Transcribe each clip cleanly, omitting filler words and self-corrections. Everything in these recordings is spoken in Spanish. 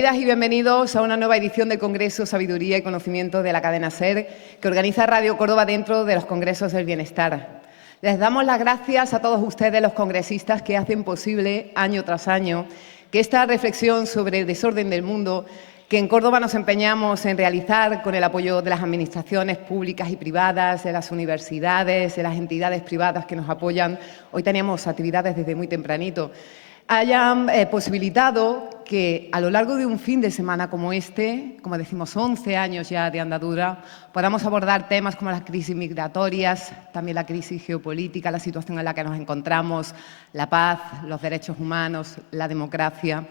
Bienvenidas y bienvenidos a una nueva edición del Congreso Sabiduría y Conocimiento de la cadena SER, que organiza Radio Córdoba dentro de los Congresos del Bienestar. Les damos las gracias a todos ustedes, los congresistas, que hacen posible, año tras año, que esta reflexión sobre el desorden del mundo, que en Córdoba nos empeñamos en realizar con el apoyo de las administraciones públicas y privadas, de las universidades, de las entidades privadas que nos apoyan. Hoy teníamos actividades desde muy tempranito. Hayan posibilitado que a lo largo de un fin de semana como este, como decimos, 11 años ya de andadura, podamos abordar temas como las crisis migratorias, también la crisis geopolítica, la situación en la que nos encontramos, la paz, los derechos humanos, la democracia.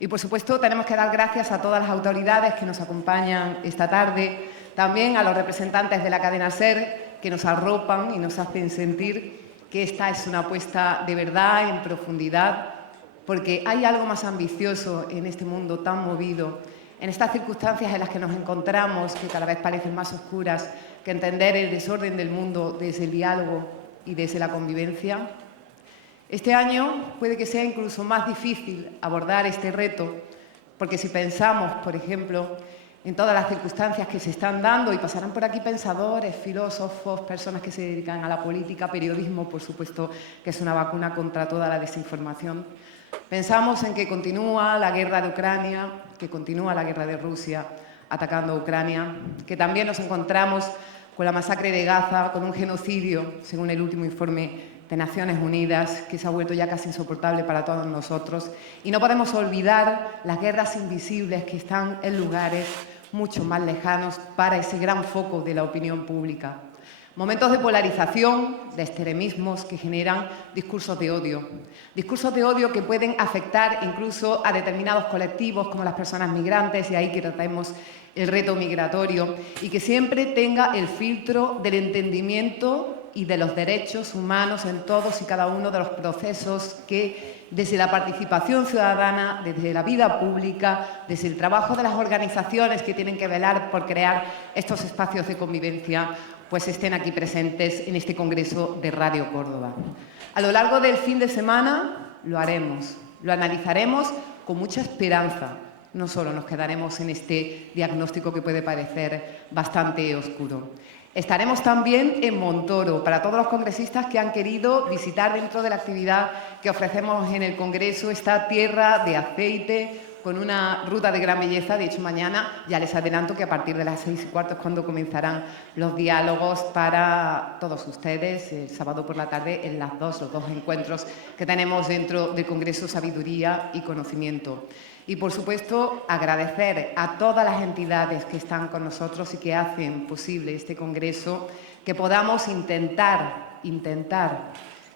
Y, por supuesto, tenemos que dar gracias a todas las autoridades que nos acompañan esta tarde, también a los representantes de la cadena SER que nos arropan y nos hacen sentir que esta es una apuesta de verdad, en profundidad, porque hay algo más ambicioso en este mundo tan movido, en estas circunstancias en las que nos encontramos, que cada vez parecen más oscuras, que entender el desorden del mundo desde el diálogo y desde la convivencia. Este año puede que sea incluso más difícil abordar este reto, porque si pensamos, por ejemplo, en todas las circunstancias que se están dando, y pasarán por aquí pensadores, filósofos, personas que se dedican a la política, periodismo, por supuesto, que es una vacuna contra toda la desinformación. Pensamos en que continúa la guerra de Ucrania, que continúa la guerra de Rusia atacando a Ucrania, que también nos encontramos con la masacre de Gaza, con un genocidio, según el último informe de Naciones Unidas, que se ha vuelto ya casi insoportable para todos nosotros. Y no podemos olvidar las guerras invisibles que están en lugares mucho más lejanos para ese gran foco de la opinión pública. Momentos de polarización, de extremismos que generan discursos de odio que pueden afectar incluso a determinados colectivos como las personas migrantes, y ahí que tratemos el reto migratorio, y que siempre tenga el filtro del entendimiento y de los derechos humanos en todos y cada uno de los procesos que, desde la participación ciudadana, desde la vida pública, desde el trabajo de las organizaciones que tienen que velar por crear estos espacios de convivencia, pues estén aquí presentes en este Congreso de Radio Córdoba. A lo largo del fin de semana lo haremos, lo analizaremos con mucha esperanza. No solo nos quedaremos en este diagnóstico que puede parecer bastante oscuro. Estaremos también en Montoro, para todos los congresistas que han querido visitar dentro de la actividad que ofrecemos en el Congreso, esta tierra de aceite, con una ruta de gran belleza. De hecho, mañana ya les adelanto que a partir de las 6:15 es cuando comenzarán los diálogos para todos ustedes, el sábado por la tarde, en los dos encuentros que tenemos dentro del Congreso Sabiduría y Conocimiento. Y, por supuesto, agradecer a todas las entidades que están con nosotros y que hacen posible este Congreso, que podamos intentar,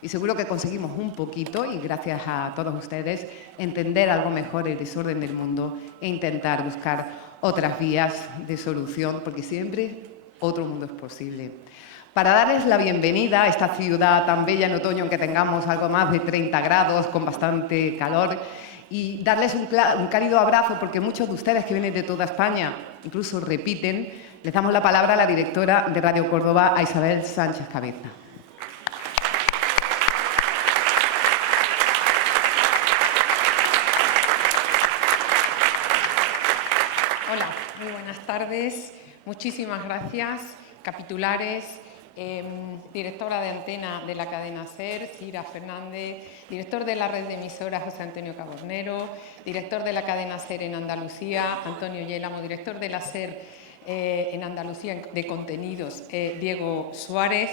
y seguro que conseguimos un poquito, y gracias a todos ustedes, entender algo mejor el desorden del mundo e intentar buscar otras vías de solución, porque siempre otro mundo es posible. Para darles la bienvenida a esta ciudad tan bella en otoño, aunque tengamos algo más de 30 grados, con bastante calor, y darles un cálido abrazo, porque muchos de ustedes que vienen de toda España incluso repiten, les damos la palabra a la directora de Radio Córdoba, a Isabel Sánchez Cabeza. Hola, muy buenas tardes. Muchísimas gracias. Capitulares, directora de antena de la cadena SER, Cira Fernández, director de la red de emisoras, José Antonio Cabornero, director de la cadena SER en Andalucía, Antonio Yélamo, director de la SER en Andalucía de contenidos, Diego Suárez,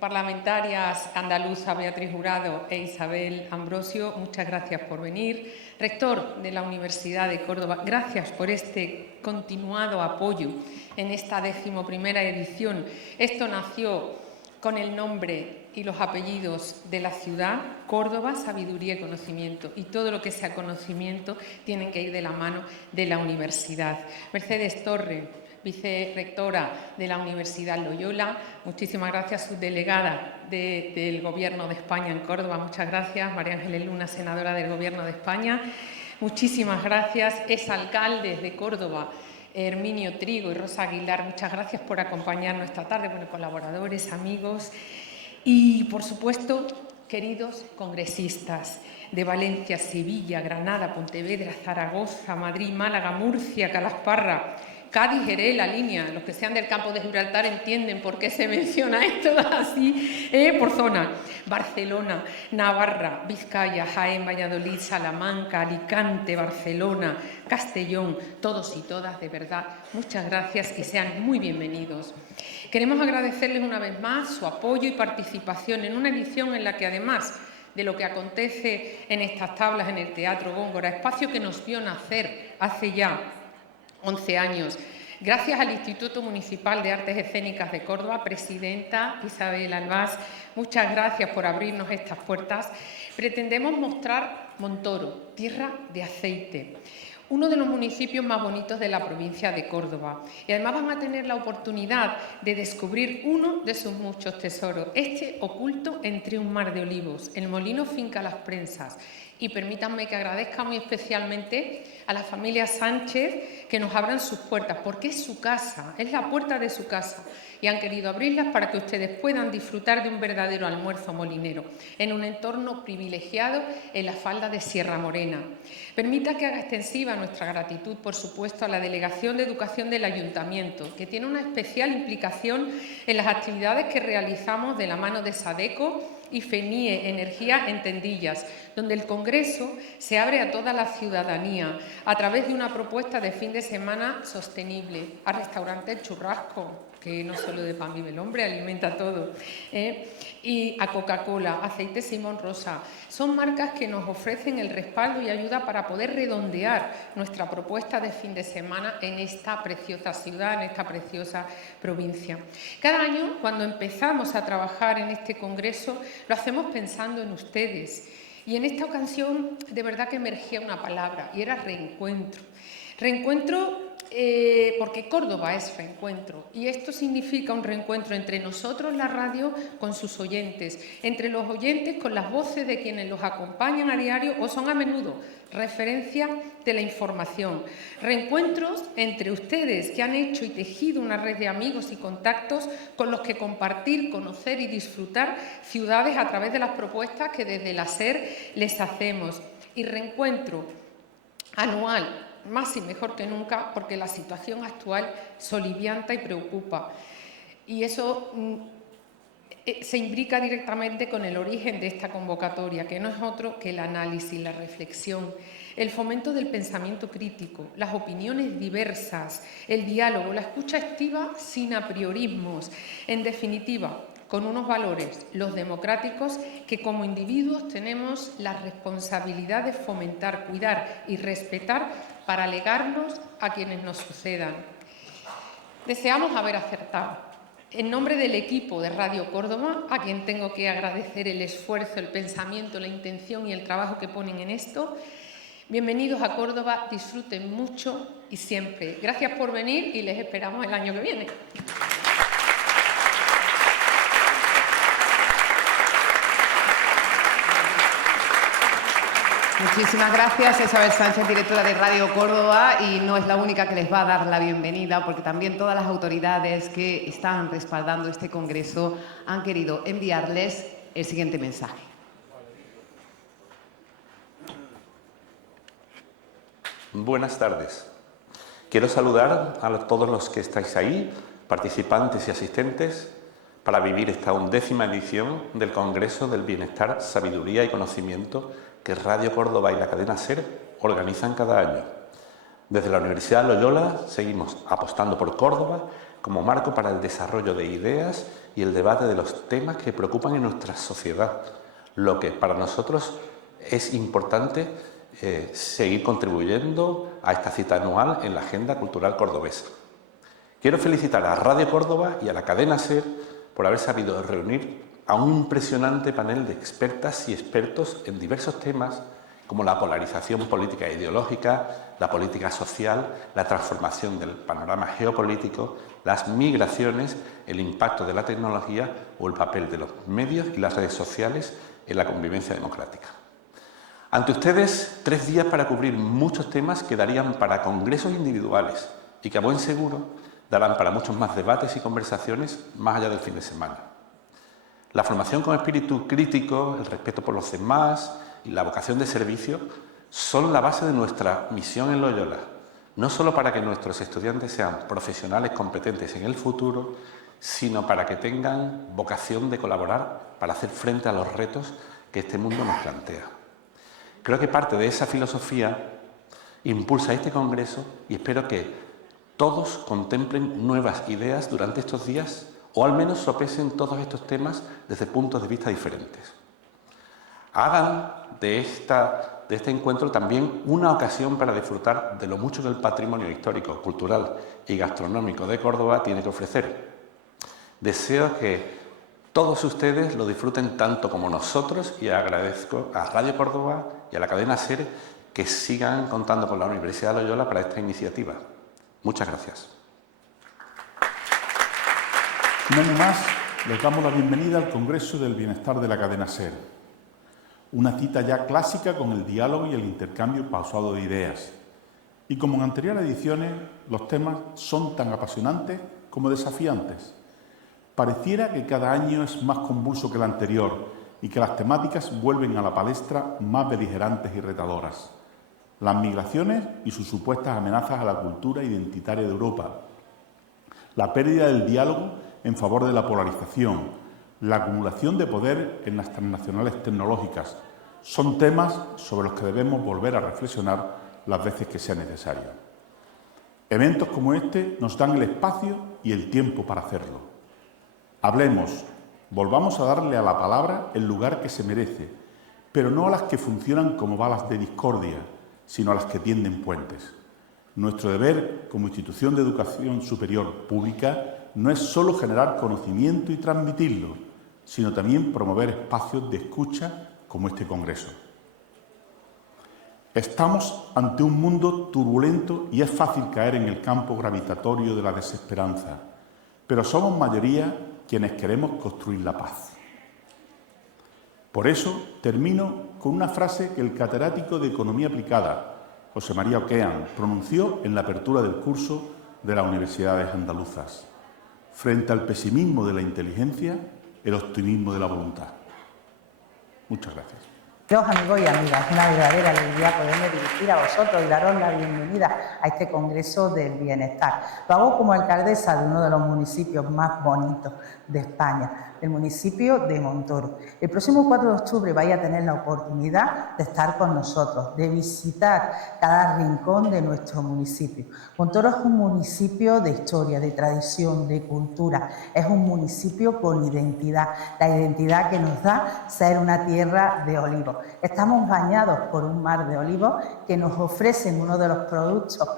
parlamentarias andaluza Beatriz Jurado e Isabel Ambrosio, muchas gracias por venir. Rector de la Universidad de Córdoba, gracias por este continuado apoyo en esta 11ª edición. Esto nació con el nombre y los apellidos de la ciudad, Córdoba, Sabiduría y Conocimiento. Y todo lo que sea conocimiento tiene que ir de la mano de la universidad. Mercedes Torre, vicerrectora de la Universidad Loyola, muchísimas gracias, subdelegada del Gobierno de España en Córdoba, muchas gracias. María Ángeles Luna, senadora del Gobierno de España, muchísimas gracias. Exalcaldes de Córdoba, Herminio Trigo y Rosa Aguilar, muchas gracias por acompañarnos esta tarde, bueno, colaboradores, amigos. Y, por supuesto, queridos congresistas de Valencia, Sevilla, Granada, Pontevedra, Zaragoza, Madrid, Málaga, Murcia, Calasparra, Cádiz, Jerez, La Línea. Los que sean del campo de Gibraltar entienden por qué se menciona esto así, por zona. Barcelona, Navarra, Vizcaya, Jaén, Valladolid, Salamanca, Alicante, Barcelona, Castellón, todos y todas, de verdad, muchas gracias y sean muy bienvenidos. Queremos agradecerles una vez más su apoyo y participación en una edición en la que, además de lo que acontece en estas tablas en el Teatro Góngora, espacio que nos vio nacer hace ya 11 años, gracias al Instituto Municipal de Artes Escénicas de Córdoba, presidenta Isabel Albás, muchas gracias por abrirnos estas puertas. Pretendemos mostrar Montoro, tierra de aceite, uno de los municipios más bonitos de la provincia de Córdoba. Y además van a tener la oportunidad de descubrir uno de sus muchos tesoros, este oculto entre un mar de olivos, el Molino Finca Las Prensas. Y permítanme que agradezca muy especialmente a la familia Sánchez que nos abran sus puertas, porque es su casa, es la puerta de su casa, y han querido abrirlas para que ustedes puedan disfrutar de un verdadero almuerzo molinero en un entorno privilegiado en la falda de Sierra Morena. Permita que haga extensiva nuestra gratitud, por supuesto, a la Delegación de Educación del Ayuntamiento, que tiene una especial implicación en las actividades que realizamos de la mano de Sadeco y FENIE Energía en Tendillas, donde el Congreso se abre a toda la ciudadanía a través de una propuesta de fin de semana sostenible, a restaurante El Churrasco, que no solo de pan vive el hombre, alimenta todo, y a Coca-Cola, Aceite Simón Rosa. Son marcas que nos ofrecen el respaldo y ayuda para poder redondear nuestra propuesta de fin de semana en esta preciosa ciudad, en esta preciosa provincia. Cada año, cuando empezamos a trabajar en este congreso, lo hacemos pensando en ustedes. Y en esta ocasión, de verdad que emergía una palabra, y era reencuentro. Reencuentro porque Córdoba es reencuentro, y esto significa un reencuentro entre nosotros, la radio, con sus oyentes, entre los oyentes con las voces de quienes los acompañan a diario o son a menudo referencia de la información. Reencuentros entre ustedes que han hecho y tejido una red de amigos y contactos con los que compartir, conocer y disfrutar ciudades a través de las propuestas que desde la SER les hacemos. Y reencuentro anual, más y mejor que nunca, porque la situación actual solivianta y preocupa. Y eso se imbrica directamente con el origen de esta convocatoria, que no es otro que el análisis, la reflexión, el fomento del pensamiento crítico, las opiniones diversas, el diálogo, la escucha activa sin apriorismos. En definitiva, con unos valores, los democráticos, que como individuos tenemos la responsabilidad de fomentar, cuidar y respetar para legarnos a quienes nos sucedan. Deseamos haber acertado. En nombre del equipo de Radio Córdoba, a quien tengo que agradecer el esfuerzo, el pensamiento, la intención y el trabajo que ponen en esto, bienvenidos a Córdoba, disfruten mucho y siempre. Gracias por venir y les esperamos el año que viene. Muchísimas gracias, Isabel Sánchez, directora de Radio Córdoba, y no es la única que les va a dar la bienvenida, porque también todas las autoridades que están respaldando este congreso han querido enviarles el siguiente mensaje. Buenas tardes. Quiero saludar a todos los que estáis ahí, participantes y asistentes, para vivir esta 11ª edición del Congreso del Bienestar, Sabiduría y Conocimiento que Radio Córdoba y la cadena SER organizan cada año. Desde la Universidad Loyola seguimos apostando por Córdoba como marco para el desarrollo de ideas y el debate de los temas que preocupan en nuestra sociedad, lo que para nosotros es importante seguir contribuyendo a esta cita anual en la agenda cultural cordobesa. Quiero felicitar a Radio Córdoba y a la cadena SER por haber sabido reunir a un impresionante panel de expertas y expertos en diversos temas como la polarización política e ideológica, la política social, la transformación del panorama geopolítico, las migraciones, el impacto de la tecnología o el papel de los medios y las redes sociales en la convivencia democrática. Ante ustedes, 3 días para cubrir muchos temas que darían para congresos individuales y que a buen seguro darán para muchos más debates y conversaciones más allá del fin de semana. La formación con espíritu crítico, el respeto por los demás y la vocación de servicio son la base de nuestra misión en Loyola, no solo para que nuestros estudiantes sean profesionales competentes en el futuro, sino para que tengan vocación de colaborar para hacer frente a los retos que este mundo nos plantea. Creo que parte de esa filosofía impulsa este congreso y espero que todos contemplen nuevas ideas durante estos días o al menos sopesen todos estos temas desde puntos de vista diferentes. Hagan de este encuentro también una ocasión para disfrutar de lo mucho que el patrimonio histórico, cultural y gastronómico de Córdoba tiene que ofrecer. Deseo que todos ustedes lo disfruten tanto como nosotros y agradezco a Radio Córdoba y a la cadena SER que sigan contando con la Universidad de Loyola para esta iniciativa. Muchas gracias. Un año más les damos la bienvenida al Congreso del Bienestar de la cadena SER. Una cita ya clásica con el diálogo y el intercambio pausado de ideas. Y como en anteriores ediciones, los temas son tan apasionantes como desafiantes. Pareciera que cada año es más convulso que el anterior y que las temáticas vuelven a la palestra más beligerantes y retadoras. Las migraciones y sus supuestas amenazas a la cultura identitaria de Europa. La pérdida del diálogo en favor de la polarización, la acumulación de poder en las transnacionales tecnológicas, son temas sobre los que debemos volver a reflexionar las veces que sea necesario. Eventos como este nos dan el espacio y el tiempo para hacerlo. Hablemos, volvamos a darle a la palabra el lugar que se merece, pero no a las que funcionan como balas de discordia, sino a las que tienden puentes. Nuestro deber como institución de educación superior pública no es solo generar conocimiento y transmitirlo, sino también promover espacios de escucha como este congreso. Estamos ante un mundo turbulento y es fácil caer en el campo gravitatorio de la desesperanza, pero somos mayoría quienes queremos construir la paz. Por eso termino con una frase que el catedrático de Economía Aplicada, José María Oquean, pronunció en la apertura del curso de las Universidades Andaluzas. Frente al pesimismo de la inteligencia, el optimismo de la voluntad. Muchas gracias. Queridos amigos y amigas, es una verdadera alegría poderme dirigir a vosotros y daros la bienvenida a este Congreso del Bienestar. Lo hago como alcaldesa de uno de los municipios más bonitos de España, el municipio de Montoro. El próximo 4 de octubre vais a tener la oportunidad de estar con nosotros, de visitar cada rincón de nuestro municipio. Montoro es un municipio de historia, de tradición, de cultura. Es un municipio con identidad, la identidad que nos da ser una tierra de olivos. Estamos bañados por un mar de olivos que nos ofrecen uno de los productos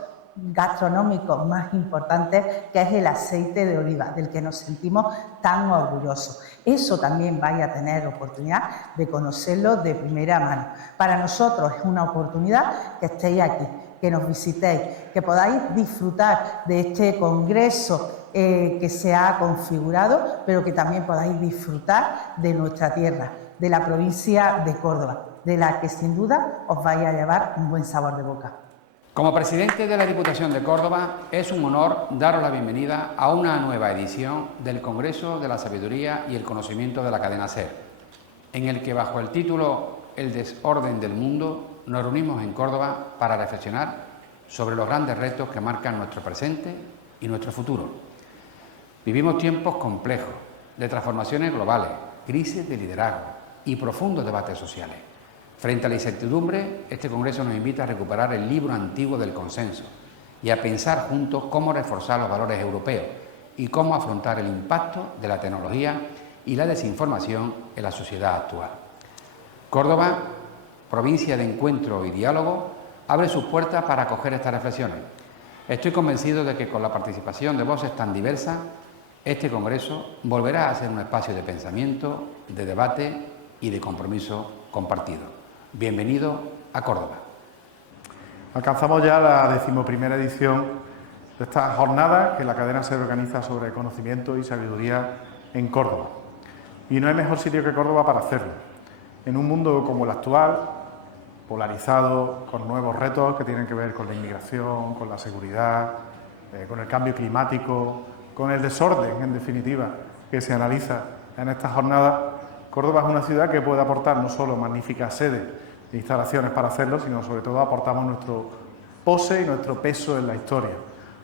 gastronómicos más importantes, que es el aceite de oliva, del que nos sentimos tan orgullosos. Eso también vais a tener oportunidad de conocerlo de primera mano. Para nosotros es una oportunidad que estéis aquí, que nos visitéis, que podáis disfrutar de este congreso que se ha configurado, pero que también podáis disfrutar de nuestra tierra, de la provincia de Córdoba, de la que sin duda os vais a llevar un buen sabor de boca. Como presidente de la Diputación de Córdoba, es un honor daros la bienvenida a una nueva edición del Congreso de la Sabiduría y el Conocimiento de la cadena SER, en el que bajo el título El desorden del mundo nos reunimos en Córdoba para reflexionar sobre los grandes retos que marcan nuestro presente y nuestro futuro. Vivimos tiempos complejos, de transformaciones globales, crisis de liderazgo y profundos debates sociales. Frente a la incertidumbre, este Congreso nos invita a recuperar el libro antiguo del consenso y a pensar juntos cómo reforzar los valores europeos y cómo afrontar el impacto de la tecnología y la desinformación en la sociedad actual. Córdoba, provincia de encuentro y diálogo, abre sus puertas para acoger estas reflexiones. Estoy convencido de que con la participación de voces tan diversas, este Congreso volverá a ser un espacio de pensamiento, de debate y de compromiso compartido. Bienvenido a Córdoba. Alcanzamos ya la 11ª edición de esta jornada que la cadena SER organiza sobre conocimiento y sabiduría en Córdoba. Y no hay mejor sitio que Córdoba para hacerlo. En un mundo como el actual, polarizado, con nuevos retos que tienen que ver con la inmigración, con la seguridad, con el cambio climático, con el desorden, en definitiva, que se analiza en esta jornada, Córdoba es una ciudad que puede aportar no solo magníficas sedes e instalaciones para hacerlo, sino sobre todo aportamos nuestro pose y nuestro peso en la historia.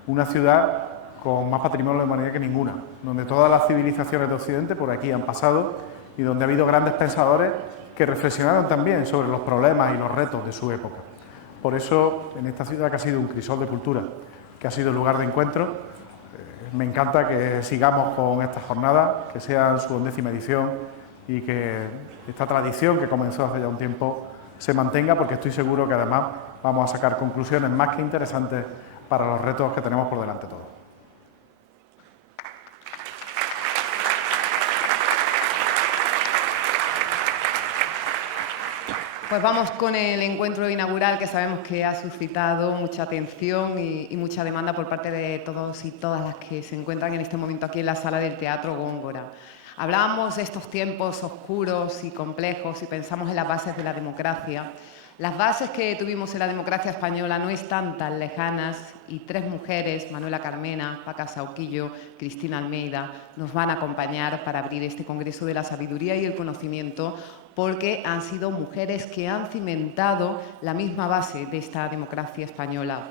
Una ciudad con más patrimonio de la humanidad que ninguna, donde todas las civilizaciones de Occidente por aquí han pasado y donde ha habido grandes pensadores que reflexionaron también sobre los problemas y los retos de su época. Por eso, en esta ciudad que ha sido un crisol de cultura, que ha sido lugar de encuentro, me encanta que sigamos con esta jornada, que sea su 11ª edición y que esta tradición que comenzó hace ya un tiempo se mantenga, porque estoy seguro que además vamos a sacar conclusiones más que interesantes para los retos que tenemos por delante todos. Pues vamos con el encuentro inaugural, que sabemos que ha suscitado mucha atención y mucha demanda por parte de todos y todas las que se encuentran en este momento aquí en la sala del Teatro Góngora. Hablábamos de estos tiempos oscuros y complejos y pensamos en las bases de la democracia. Las bases que tuvimos en la democracia española no están tan lejanas y 3 mujeres, Manuela Carmena, Paca Sauquillo, Cristina Almeida, nos van a acompañar para abrir este Congreso de la Sabiduría y el Conocimiento, porque han sido mujeres que han cimentado la misma base de esta democracia española.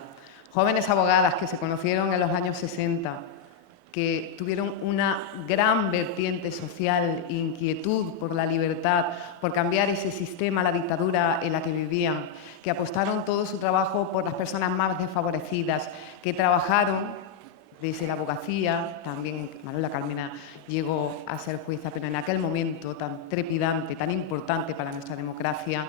Jóvenes abogadas que se conocieron en los años 60, que tuvieron una gran vertiente social, inquietud por la libertad, por cambiar ese sistema, la dictadura en la que vivían, que apostaron todo su trabajo por las personas más desfavorecidas, que trabajaron desde la abogacía. También Manuela Carmena llegó a ser jueza, pero en aquel momento tan trepidante, tan importante para nuestra democracia,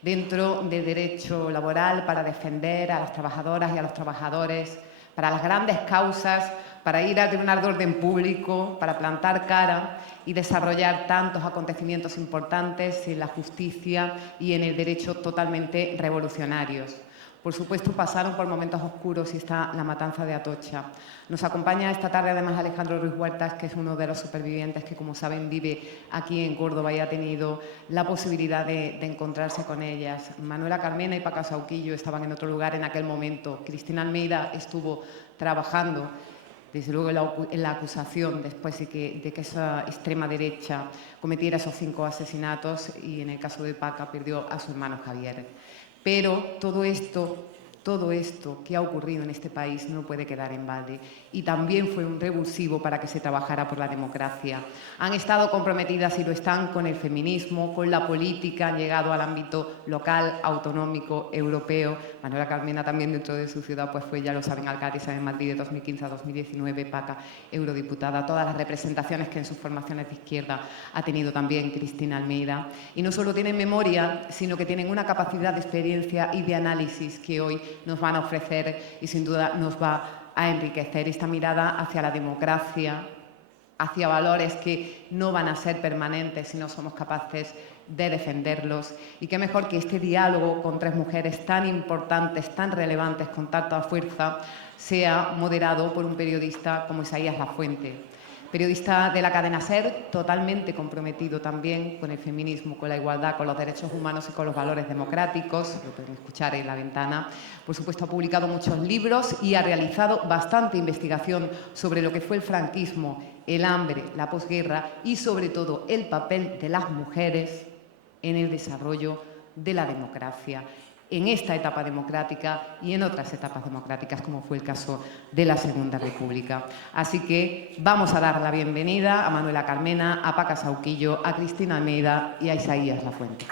dentro del derecho laboral, para defender a las trabajadoras y a los trabajadores, para las grandes causas, para ir al Tribunal de Orden Público, para plantar cara y desarrollar tantos acontecimientos importantes en la justicia y en el derecho totalmente revolucionarios. Por supuesto, pasaron por momentos oscuros y está la matanza de Atocha. Nos acompaña esta tarde además Alejandro Ruiz Huertas, que es uno de los supervivientes que, como saben, vive aquí en Córdoba y ha tenido la posibilidad de encontrarse con ellas. Manuela Carmena y Paca Sauquillo estaban en otro lugar en aquel momento. Cristina Almeida estuvo trabajando, desde luego, en la acusación después de que esa extrema derecha cometiera esos 5 asesinatos, y en el caso de Paca perdió a su hermano Javier. Pero todo esto que ha ocurrido en este país no puede quedar en balde, y también fue un revulsivo para que se trabajara por la democracia. Han estado comprometidas y lo están con el feminismo, con la política, han llegado al ámbito local, autonómico, europeo. Manuela Carmena también dentro de su ciudad pues fue, ya lo saben, alcaldesa de Madrid de 2015 a 2019, Paca, eurodiputada, todas las representaciones que en sus formaciones de izquierda ha tenido también Cristina Almeida. Y no solo tienen memoria, sino que tienen una capacidad de experiencia y de análisis que hoy nos van a ofrecer y sin duda nos va a enriquecer esta mirada hacia la democracia, hacia valores que no van a ser permanentes si no somos capaces de defenderlos. Y qué mejor que este diálogo con 3 mujeres tan importantes, tan relevantes, con tanta fuerza, sea moderado por un periodista como Isaías Lafuente. Periodista de la cadena SER, totalmente comprometido también con el feminismo, con la igualdad, con los derechos humanos y con los valores democráticos. Lo pueden escuchar en La Ventana. Por supuesto, ha publicado muchos libros y ha realizado bastante investigación sobre lo que fue el franquismo, el hambre, la posguerra y, sobre todo, el papel de las mujeres en el desarrollo de la democracia, en esta etapa democrática y en otras etapas democráticas, como fue el caso de la Segunda República. Así que vamos a dar la bienvenida a Manuela Carmena, a Paca Sauquillo, a Cristina Almeida y a Isaías Lafuente.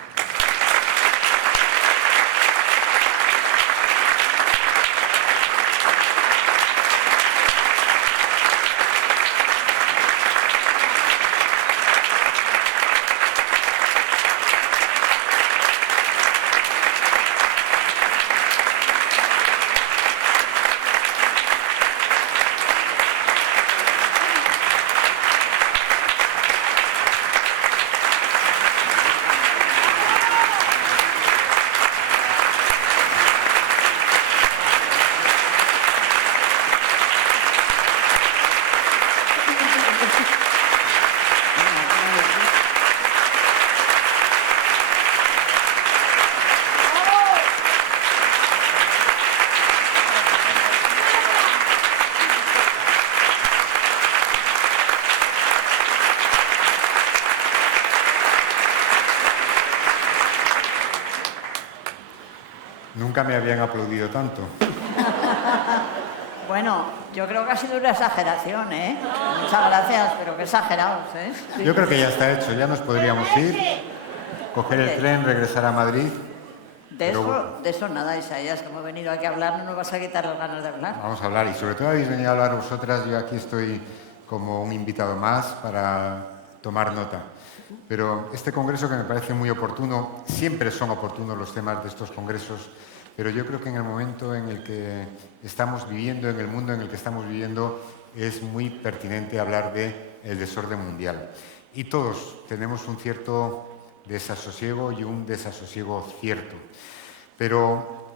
nunca me habían aplaudido tanto. Bueno, yo creo que ha sido una exageración, ¿eh? Muchas gracias, pero qué exagerados, ¿eh? Yo creo que ya está hecho, ya nos podríamos ir, coger el tren, regresar a Madrid. De eso nada, Isaías, que hemos venido aquí a hablar, no nos vas a quitar las ganas de hablar. Vamos a hablar, y sobre todo habéis venido a hablar vosotras, yo aquí estoy como un invitado más para tomar nota. Pero este congreso, que me parece muy oportuno, siempre son oportunos los temas de estos congresos, pero yo creo que en el momento en el que estamos viviendo, en el mundo en el que estamos viviendo, es muy pertinente hablar del desorden mundial. Y todos tenemos un cierto desasosiego y un desasosiego cierto. Pero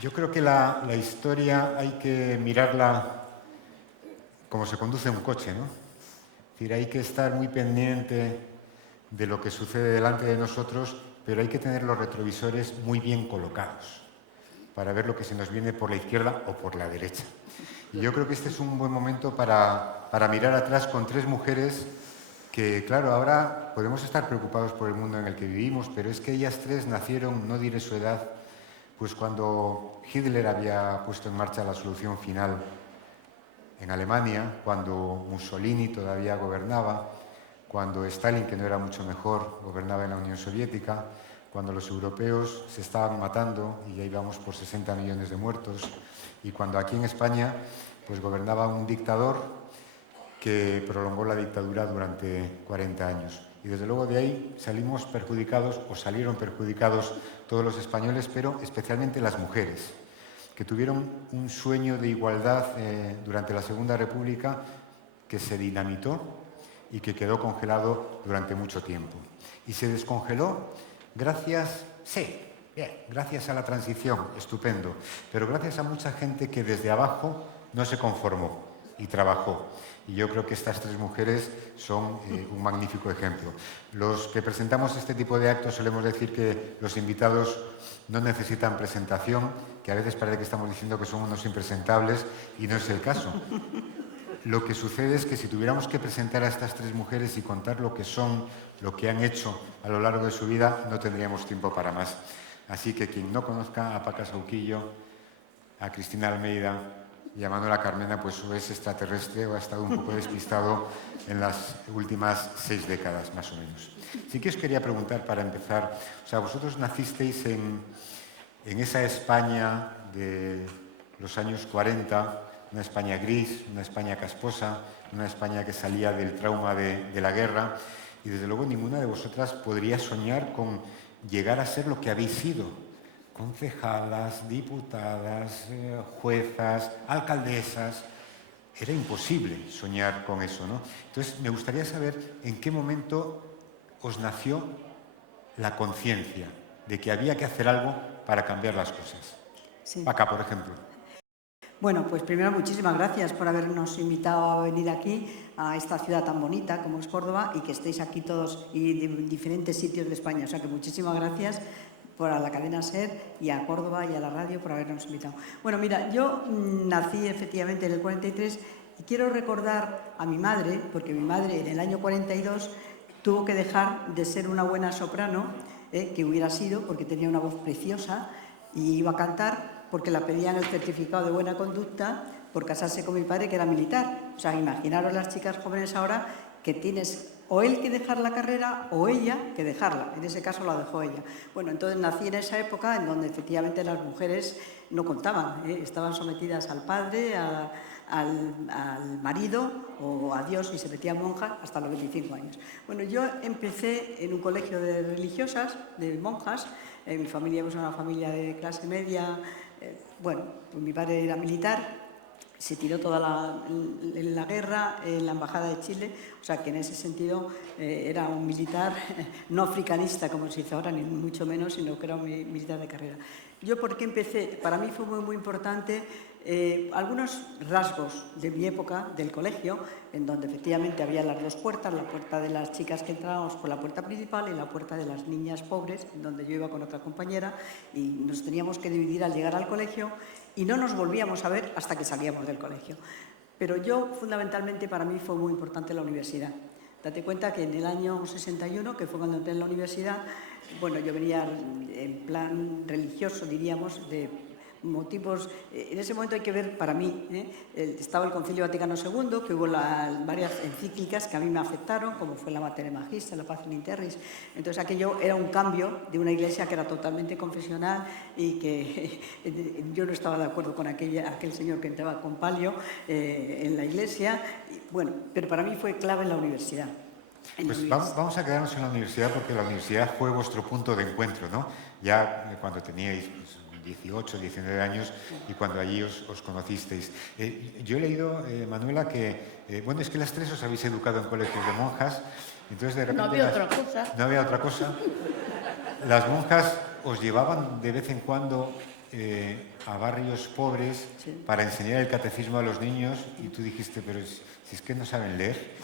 yo creo que la historia hay que mirarla como se conduce un coche, ¿no? Es decir, hay que estar muy pendiente de lo que sucede delante de nosotros, pero hay que tener los retrovisores muy bien colocados para ver lo que se nos viene por la izquierda o por la derecha. Y yo creo que este es un buen momento para mirar atrás con tres mujeres que, claro, ahora podemos estar preocupados por el mundo en el que vivimos, pero es que ellas tres nacieron, no diré su edad, pues cuando Hitler había puesto en marcha la solución final en Alemania, cuando Mussolini todavía gobernaba, cuando Stalin, que no era mucho mejor, gobernaba en la Unión Soviética, cuando los europeos se estaban matando y ya íbamos por 60 millones de muertos, y cuando aquí en España pues gobernaba un dictador que prolongó la dictadura durante 40 años. Y desde luego de ahí salimos perjudicados, o salieron perjudicados todos los españoles, pero especialmente las mujeres, que tuvieron un sueño de igualdad durante la Segunda República que se dinamitó y que quedó congelado durante mucho tiempo. Y se descongeló gracias, gracias a la transición, estupendo, pero gracias a mucha gente que desde abajo no se conformó y trabajó. Y yo creo que estas tres mujeres son un magnífico ejemplo. Los que presentamos este tipo de actos solemos decir que los invitados no necesitan presentación, que a veces parece que estamos diciendo que son unos impresentables, y no es el caso. Lo que sucede es que si tuviéramos que presentar a estas tres mujeres y contar lo que son, lo que han hecho a lo largo de su vida, no tendríamos tiempo para más. Así que quien no conozca a Paca Sauquillo, a Cristina Almeida y a Manuela Carmena, pues o es extraterrestre o ha estado un poco despistado en las últimas 6 décadas, más o menos. Sí que os quería preguntar, para empezar, o sea, vosotros nacisteis en esa España de los años 40, una España gris, una España casposa, una España que salía del trauma de la guerra, y desde luego ninguna de vosotras podría soñar con llegar a ser lo que habéis sido: concejalas, diputadas, juezas, alcaldesas. Era imposible soñar con eso, ¿no? Entonces, me gustaría saber en qué momento os nació la conciencia de que había que hacer algo para cambiar las cosas. Sí. Paca, por ejemplo. Bueno, pues primero muchísimas gracias por habernos invitado a venir aquí, a esta ciudad tan bonita como es Córdoba, y que estéis aquí todos y en diferentes sitios de España. O sea que muchísimas gracias a la cadena SER y a Córdoba y a la radio por habernos invitado. Bueno, mira, yo nací efectivamente en el 43 y quiero recordar a mi madre, porque mi madre en el año 42 tuvo que dejar de ser una buena soprano, que hubiera sido, porque tenía una voz preciosa y iba a cantar, porque la pedían el certificado de buena conducta por casarse con mi padre, que era militar. O sea, imaginaros las chicas jóvenes ahora que tienes o él que dejar la carrera o ella que dejarla. En ese caso la dejó ella. Bueno, entonces nací en esa época en donde efectivamente las mujeres no contaban, estaban sometidas al padre, al marido o a Dios, y se metían monjas hasta los 25 años. Bueno, yo empecé en un colegio de religiosas, de monjas. Mi familia es una familia de clase media. Bueno, pues mi padre era militar, se tiró toda la guerra en la Embajada de Chile, o sea que en ese sentido era un militar no africanista como se dice ahora, ni mucho menos, sino que era un militar de carrera. Yo, ¿por qué empecé? Para mí fue muy importante algunos rasgos de mi época del colegio, en donde efectivamente había las dos puertas, la puerta de las chicas que entrábamos por la puerta principal y la puerta de las niñas pobres, en donde yo iba con otra compañera, y nos teníamos que dividir al llegar al colegio y no nos volvíamos a ver hasta que salíamos del colegio. Pero yo, fundamentalmente, para mí fue muy importante la universidad. Date cuenta que en el año 61, que fue cuando entré en la universidad, bueno, yo venía en plan religioso, diríamos, de motivos. En ese momento hay que ver, para mí, estaba el Concilio Vaticano II, que hubo varias encíclicas que a mí me afectaron, como fue la Mater Magista, la Paz in Terris. Entonces aquello era un cambio de una iglesia que era totalmente confesional y que yo no estaba de acuerdo con aquel señor que entraba con palio en la iglesia. Bueno, pero para mí fue clave en la universidad. Pues vamos a quedarnos en la universidad, porque la universidad fue vuestro punto de encuentro, ¿no? Ya cuando teníais 18, 19 años y cuando allí os conocisteis. Yo he leído, Manuela, que bueno, es que las tres os habéis educado en colegios de monjas, entonces de repente... No había otra cosa. No había otra cosa. Las monjas os llevaban de vez en cuando a barrios pobres para enseñar el catecismo a los niños y tú dijiste, pero si es que no saben leer,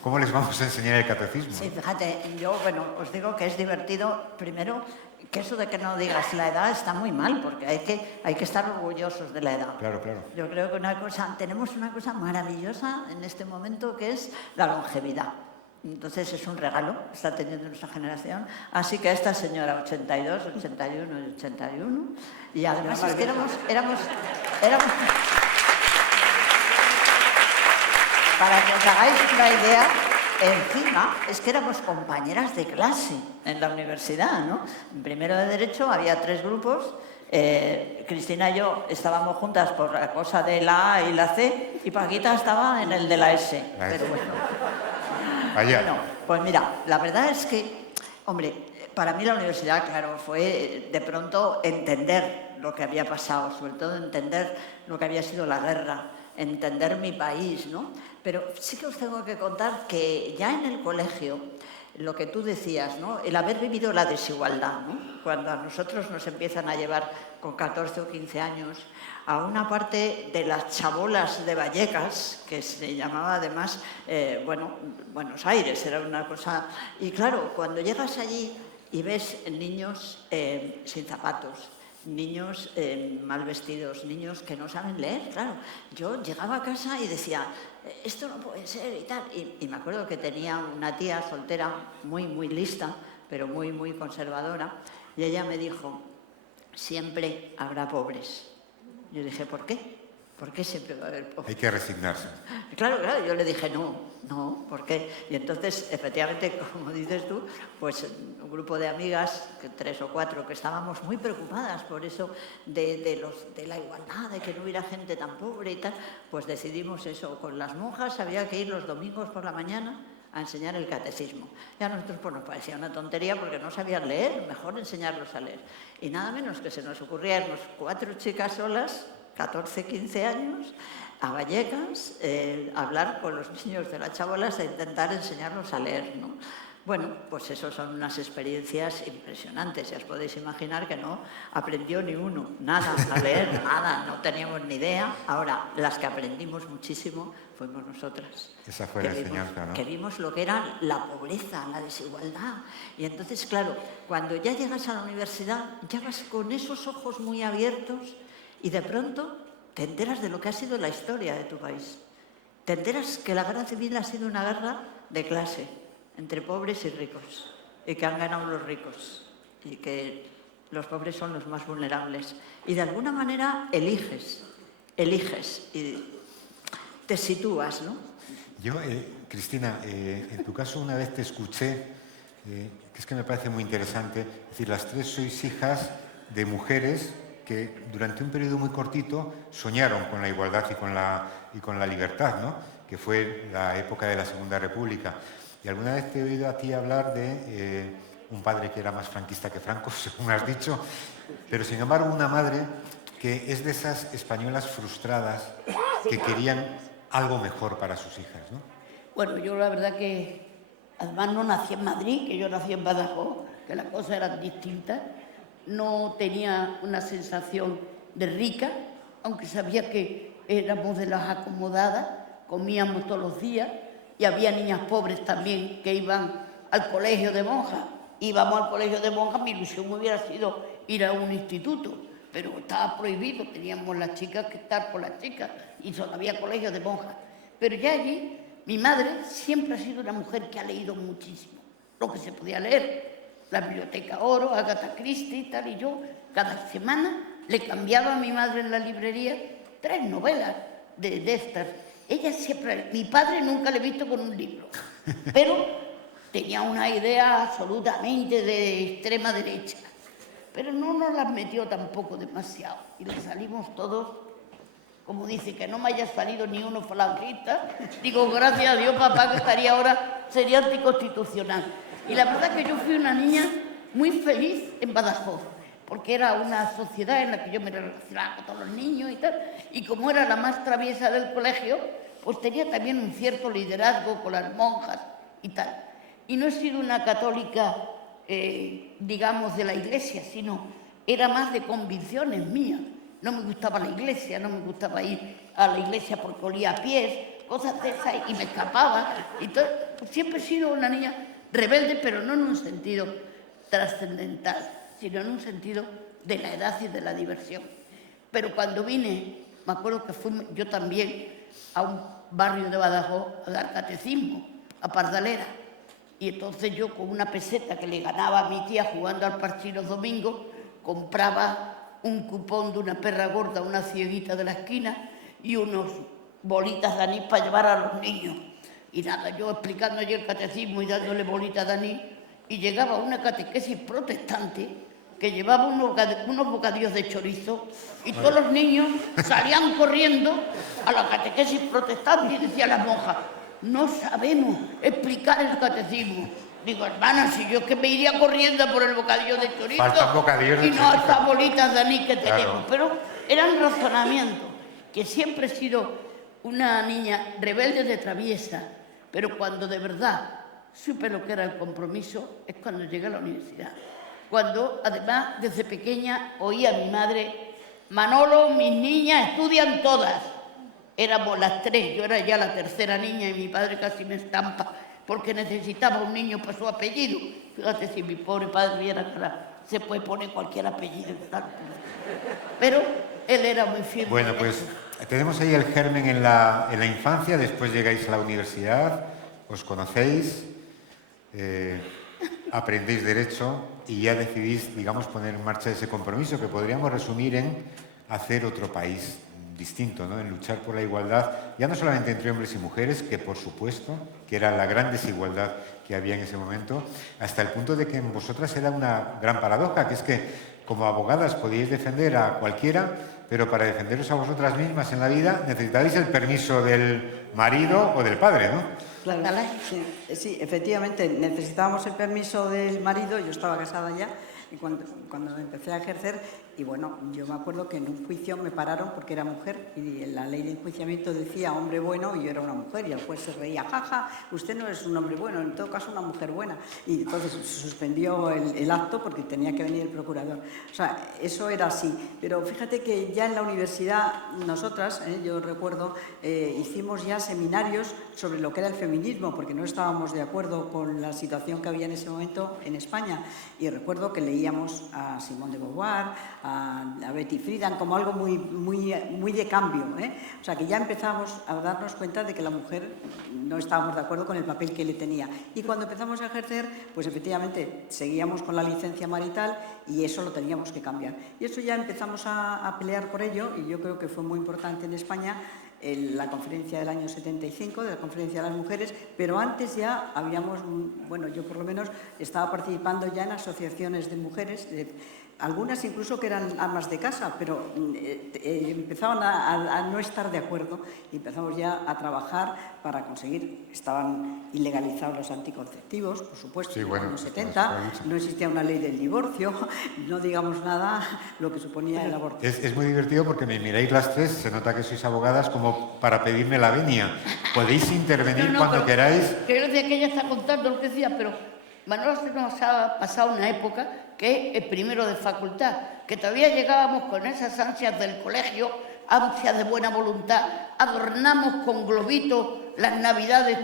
¿cómo les vamos a enseñar el catecismo? Sí, fíjate, yo, bueno, os digo que es divertido, primero, que eso de que no digas la edad está muy mal, porque hay que estar orgullosos de la edad. Claro, claro. Yo creo que tenemos una cosa maravillosa en este momento, que es la longevidad. Entonces es un regalo que está teniendo nuestra generación. Así que esta señora, 82, 81 y 81, y además es que éramos para que os hagáis una idea, encima es que éramos compañeras de clase en la universidad, ¿no? En primero de Derecho había 3 grupos. Cristina y yo estábamos juntas por la cosa de la A y la C, y Paquita estaba en el de la S. Pero bueno. Bueno, pues mira, la verdad es que, hombre, para mí la universidad, claro, fue de pronto entender lo que había pasado, sobre todo entender lo que había sido la guerra, entender mi país, ¿no? Pero sí que os tengo que contar que ya en el colegio, lo que tú decías, ¿no? El haber vivido la desigualdad, ¿no? Cuando a nosotros nos empiezan a llevar con 14 o 15 años a una parte de las chabolas de Vallecas, que se llamaba además, Buenos Aires, era una cosa... Y claro, cuando llegas allí y ves niños sin zapatos, niños mal vestidos, niños que no saben leer, claro. Yo llegaba a casa y decía, esto no puede ser y tal. Y me acuerdo que tenía una tía soltera muy, muy lista, pero muy, muy conservadora, y ella me dijo, siempre habrá pobres. Yo dije, ¿por qué? ¿Por qué siempre va a haber pobres? Hay que resignarse. Claro, yo le dije, no, ¿por qué? Y entonces, efectivamente, como dices tú, pues un grupo de amigas, 3 o 4, que estábamos muy preocupadas por eso de la igualdad, de que no hubiera gente tan pobre y tal, pues decidimos eso. Con las monjas había que ir los domingos por la mañana a enseñar el catecismo. Y a nosotros pues, nos parecía una tontería porque no sabían leer, mejor enseñarlos a leer. Y nada menos que se nos ocurría irnos 4 chicas solas, 14, 15 años, a Vallecas, hablar con los niños de las chabolas e intentar enseñarlos a leer, ¿no? Bueno, pues eso son unas experiencias impresionantes. Ya os podéis imaginar que no aprendió ni uno, nada a leer, nada, no teníamos ni idea. Ahora, las que aprendimos muchísimo fuimos nosotras. Esa fue la enseñanza, ¿no? Que vimos lo que era la pobreza, la desigualdad. Y entonces, claro, cuando ya llegas a la universidad, ya vas con esos ojos muy abiertos y de pronto te enteras de lo que ha sido la historia de tu país. Te enteras que la guerra civil ha sido una guerra de clase, entre pobres y ricos, y que han ganado los ricos, y que los pobres son los más vulnerables. Y de alguna manera eliges, y te sitúas, ¿no? Yo, Cristina, en tu caso una vez te escuché, que es que me parece muy interesante, es decir, las 3 sois hijas de mujeres que durante un periodo muy cortito soñaron con la igualdad y con la libertad, ¿no? Que fue la época de la Segunda República. Y alguna vez te he oído a ti hablar de un padre que era más franquista que Franco, según has dicho, pero sin embargo una madre que es de esas españolas frustradas que querían algo mejor para sus hijas, ¿no? Bueno, yo la verdad que además no nací en Madrid, que yo nací en Badajoz, que las cosas eran distintas. No tenía una sensación de rica, aunque sabía que éramos de las acomodadas, comíamos todos los días y había niñas pobres también que iban al colegio de monjas. Íbamos al colegio de monjas, mi ilusión hubiera sido ir a un instituto, pero estaba prohibido, teníamos las chicas que estar con las chicas y solo había colegios de monjas. Pero ya allí, mi madre siempre ha sido una mujer que ha leído muchísimo, lo que se podía leer. la Biblioteca Oro, Agatha Christie y tal, y yo cada semana le cambiaba a mi madre en la librería 3 novelas de estas. Ella siempre, mi padre nunca le he visto con un libro, pero tenía una idea absolutamente de extrema derecha, pero no nos las metió tampoco demasiado, y le salimos todos, como dice, que no me haya salido ni uno falangista. Digo, gracias a Dios, papá, que estaría ahora, sería anticonstitucional. Y la verdad que yo fui una niña muy feliz en Badajoz, porque era una sociedad en la que yo me relacionaba con todos los niños y tal, y como era la más traviesa del colegio, pues tenía también un cierto liderazgo con las monjas y tal. Y no he sido una católica, digamos, de la Iglesia, sino era más de convicciones mías. No me gustaba la Iglesia, no me gustaba ir a la Iglesia porque olía a pies, cosas de esas, y me escapaba. Y todo. Siempre he sido una niña rebelde, pero no en un sentido trascendental, sino en un sentido de la edad y de la diversión. Pero cuando vine, me acuerdo que fui yo también a un barrio de Badajoz a dar catecismo, a Pardalera. Y entonces yo, con una peseta que le ganaba a mi tía jugando al parchís los domingos, compraba un cupón de una perra gorda, una cieguita de la esquina, y unos bolitas de anís para llevar a los niños. Y nada, yo explicando allí el catecismo y dándole bolitas de anís, y llegaba una catequesis protestante que llevaba unos bocadillos de chorizo, y todos los niños salían corriendo a la catequesis protestante, y decía la monja, no sabemos explicar el catecismo. Digo, hermana, si yo es que me iría corriendo por el bocadillo de chorizo y no a estas bolitas de anís que tenemos. Claro. Pero eran razonamientos, que siempre he sido una niña rebelde de traviesa, pero cuando de verdad supe lo que era el compromiso es cuando llegué a la universidad. Cuando, además, desde pequeña oía a mi madre, Manolo, mis niñas estudian todas. Éramos las 3, yo era ya la tercera niña y mi padre casi me estampa porque necesitaba un niño para su apellido. Fíjate, si mi pobre padre viera que se puede poner cualquier apellido. Pero él era muy firme. Bueno, pues tenemos ahí el germen en la infancia, después llegáis a la universidad, os conocéis, aprendéis Derecho y ya decidís, digamos, poner en marcha ese compromiso que podríamos resumir en hacer otro país distinto, ¿no? En luchar por la igualdad, ya no solamente entre hombres y mujeres, que por supuesto, que era la gran desigualdad que había en ese momento, hasta el punto de que en vosotras era una gran paradoja, que es que como abogadas podíais defender a cualquiera, pero para defenderos a vosotras mismas en la vida necesitabais el permiso del marido o del padre, ¿no? Claro, sí, efectivamente, necesitábamos el permiso del marido, yo estaba casada ya, y cuando empecé a ejercer, y bueno, yo me acuerdo que en un juicio me pararon porque era mujer, y la ley de enjuiciamiento decía hombre bueno, y yo era una mujer, y el juez se reía, jaja, usted no es un hombre bueno, en todo caso una mujer buena, y entonces se suspendió el acto porque tenía que venir el procurador. O sea, eso era así, pero fíjate que ya en la universidad nosotras, yo recuerdo, hicimos ya seminarios sobre lo que era el feminismo, porque no estábamos de acuerdo con la situación que había en ese momento en España, y recuerdo que leíamos a Simone de Beauvoir, a Betty Friedan, como algo muy de cambio, O sea, que ya empezamos a darnos cuenta de que la mujer no estábamos de acuerdo con el papel que le tenía. Y cuando empezamos a ejercer, pues efectivamente seguíamos con la licencia marital y eso lo teníamos que cambiar. Y eso ya empezamos a pelear por ello, y yo creo que fue muy importante en España la conferencia del año 75, de la conferencia de las mujeres, pero antes ya habíamos, bueno, yo por lo menos estaba participando ya en asociaciones de mujeres, algunas incluso que eran amas de casa, pero empezaban a no estar de acuerdo y empezamos ya a trabajar para conseguir, estaban ilegalizados los anticonceptivos, por supuesto, sí, en bueno, los años 70, no existía una ley del divorcio, no digamos nada lo que suponía el aborto. Es muy divertido porque me miráis las 3, se nota que sois abogadas como para pedirme la venia. Podéis intervenir cuando queráis. Creo que ella está contando lo que decía, pero Manolo se nos ha pasado una época que es primero de facultad, que todavía llegábamos con esas ansias del colegio, ansias de buena voluntad, adornamos con globitos las navidades,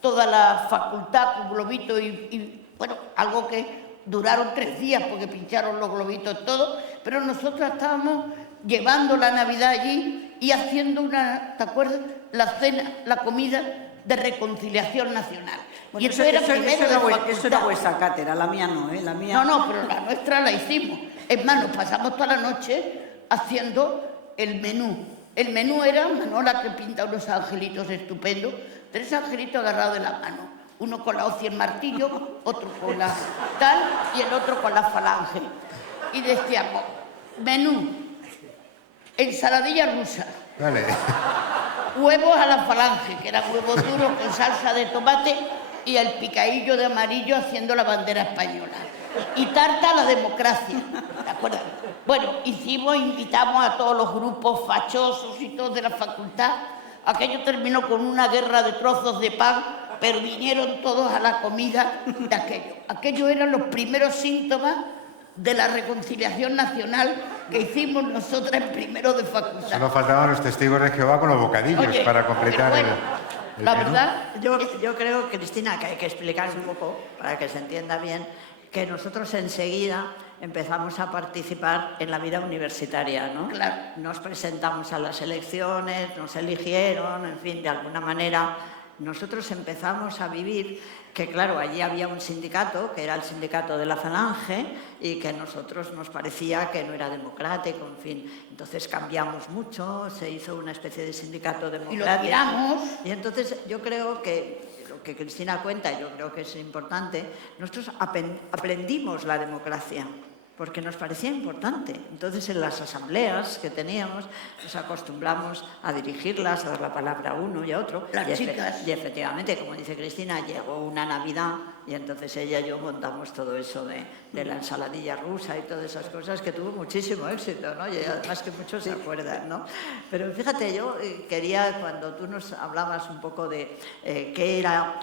toda la facultad con globitos y bueno, algo que duraron 3 días porque pincharon los globitos todo, pero nosotros estábamos llevando la Navidad allí y haciendo ¿te acuerdas? La cena, la comida de reconciliación nacional. Bueno, y eso era primero de facultad. Eso era vuestra cátedra, la mía no, ¿eh? La mía... No, pero la nuestra la hicimos. Es más, nos pasamos toda la noche haciendo el menú. El menú era Manola, que pinta unos angelitos estupendos, 3 angelitos agarrados de la mano. Uno con la hoz y el martillo, otro con la tal y el otro con la falange. Y decíamos, menú, ensaladilla rusa. Vale. Huevos a la falange, que eran huevos duros con salsa de tomate y el picadillo de amarillo haciendo la bandera española. Y tarta a la democracia, ¿de acuerdo? Bueno, invitamos a todos los grupos fachosos y todos de la facultad. Aquello terminó con una guerra de trozos de pan, pero vinieron todos a la comida de aquello. Aquellos eran los primeros síntomas de la reconciliación nacional que hicimos nosotras en primero de facultad. Solo faltaban los testigos de Jehová con los bocadillos. Oye, para completar bueno, el la menú. verdad, Yo creo, Cristina, que hay que explicar un poco, para que se entienda bien, que nosotros enseguida empezamos a participar en la vida universitaria, ¿no? Claro. Nos presentamos a las elecciones, nos eligieron, en fin, de alguna manera nosotros empezamos a vivir que, claro, allí había un sindicato, que era el sindicato de la Falange, y que a nosotros nos parecía que no era democrático, en fin. Entonces cambiamos mucho, se hizo una especie de sindicato democrático. Y lo tiramos. Y entonces yo creo que lo que Cristina cuenta, yo creo que es importante, nosotros aprendimos la democracia, porque nos parecía importante. Entonces, en las asambleas que teníamos, nos acostumbramos a dirigirlas, a dar la palabra a uno y a otro. Las chicas. Y efectivamente, como dice Cristina, llegó una Navidad y entonces ella y yo montamos todo eso de la ensaladilla rusa y todas esas cosas, que tuvo muchísimo éxito, ¿no? Y además que muchos se acuerdan, ¿no? Pero fíjate, yo quería, cuando tú nos hablabas un poco de qué era,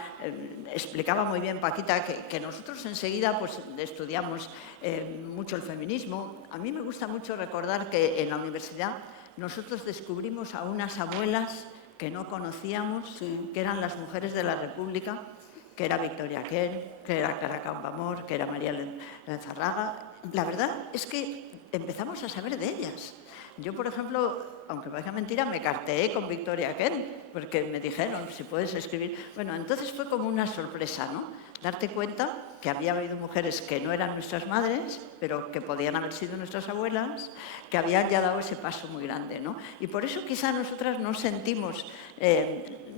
explicaba muy bien Paquita, que nosotros enseguida pues estudiamos mucho el feminismo. A mí me gusta mucho recordar que en la universidad nosotros descubrimos a unas abuelas que no conocíamos, que eran las mujeres de la República, que era Victoria Quer, que era Clara Campoamor, que era María Lenzarraga. La verdad es que empezamos a saber de ellas. Yo, por ejemplo, aunque parezca mentira, me carteé con Victoria Quer, porque me dijeron, si puedes escribir... Bueno, entonces fue como una sorpresa, ¿no? Darte cuenta que había habido mujeres que no eran nuestras madres, pero que podían haber sido nuestras abuelas, que habían ya dado ese paso muy grande, ¿no? Y por eso quizá nosotras nos sentimos,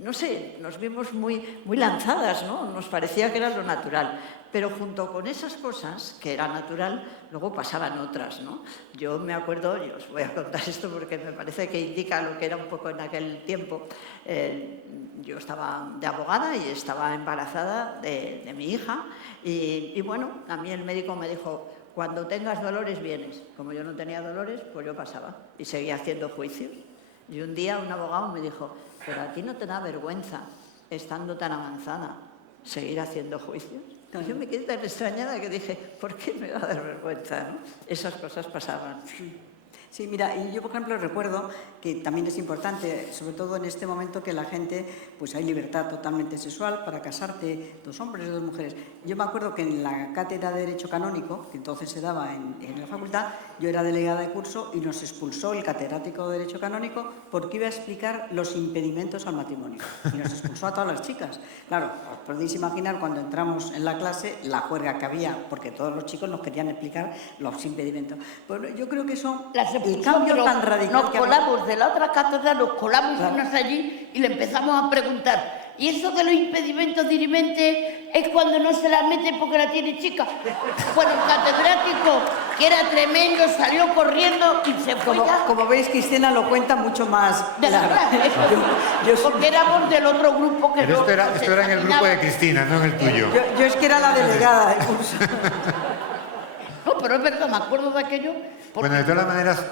no sé, nos vimos muy lanzadas, ¿no? Nos parecía que era lo natural. Pero junto con esas cosas, que era natural, luego pasaban otras, ¿no? Yo me acuerdo, y os voy a contar esto porque me parece que indica lo que era un poco en aquel tiempo. Yo estaba de abogada y estaba embarazada de mi hija y bueno, a mí el médico me dijo, cuando tengas dolores vienes. Como yo no tenía dolores, pues yo pasaba y seguía haciendo juicios. Y un día un abogado me dijo, pero a ti no te da vergüenza, estando tan avanzada, seguir haciendo juicios. Yo me quedé tan extrañada que dije, ¿por qué me va a dar vergüenza, no? Esas cosas pasaban. Sí, mira, y yo por ejemplo recuerdo que también es importante, sobre todo en este momento, que la gente, pues hay libertad totalmente sexual para casarte, 2 hombres o 2 mujeres. Yo me acuerdo que en la cátedra de Derecho Canónico, que entonces se daba en la facultad, yo era delegada de curso y nos expulsó el catedrático de Derecho Canónico porque iba a explicar los impedimentos al matrimonio. Y nos expulsó a todas las chicas. Claro, os podéis imaginar cuando entramos en la clase la juerga que había, porque todos los chicos nos querían explicar los impedimentos. Bueno, yo creo que son... El cambio tan radical nos que colamos de la otra cátedra, nos colamos Claro. unas allí y le empezamos a preguntar, ¿y eso de los impedimentos dirimentes es cuando no se la mete porque la tiene chica? Bueno, el catedrático, que era tremendo, salió corriendo y se fue ya. Como veis, Cristina lo cuenta mucho más. De verdad, porque éramos del otro grupo que Pero no... esto era en el grupo de Cristina, no en el tuyo. Yo es que era la delegada de curso. No, pero es verdad, me acuerdo de aquello. Bueno, de todas maneras,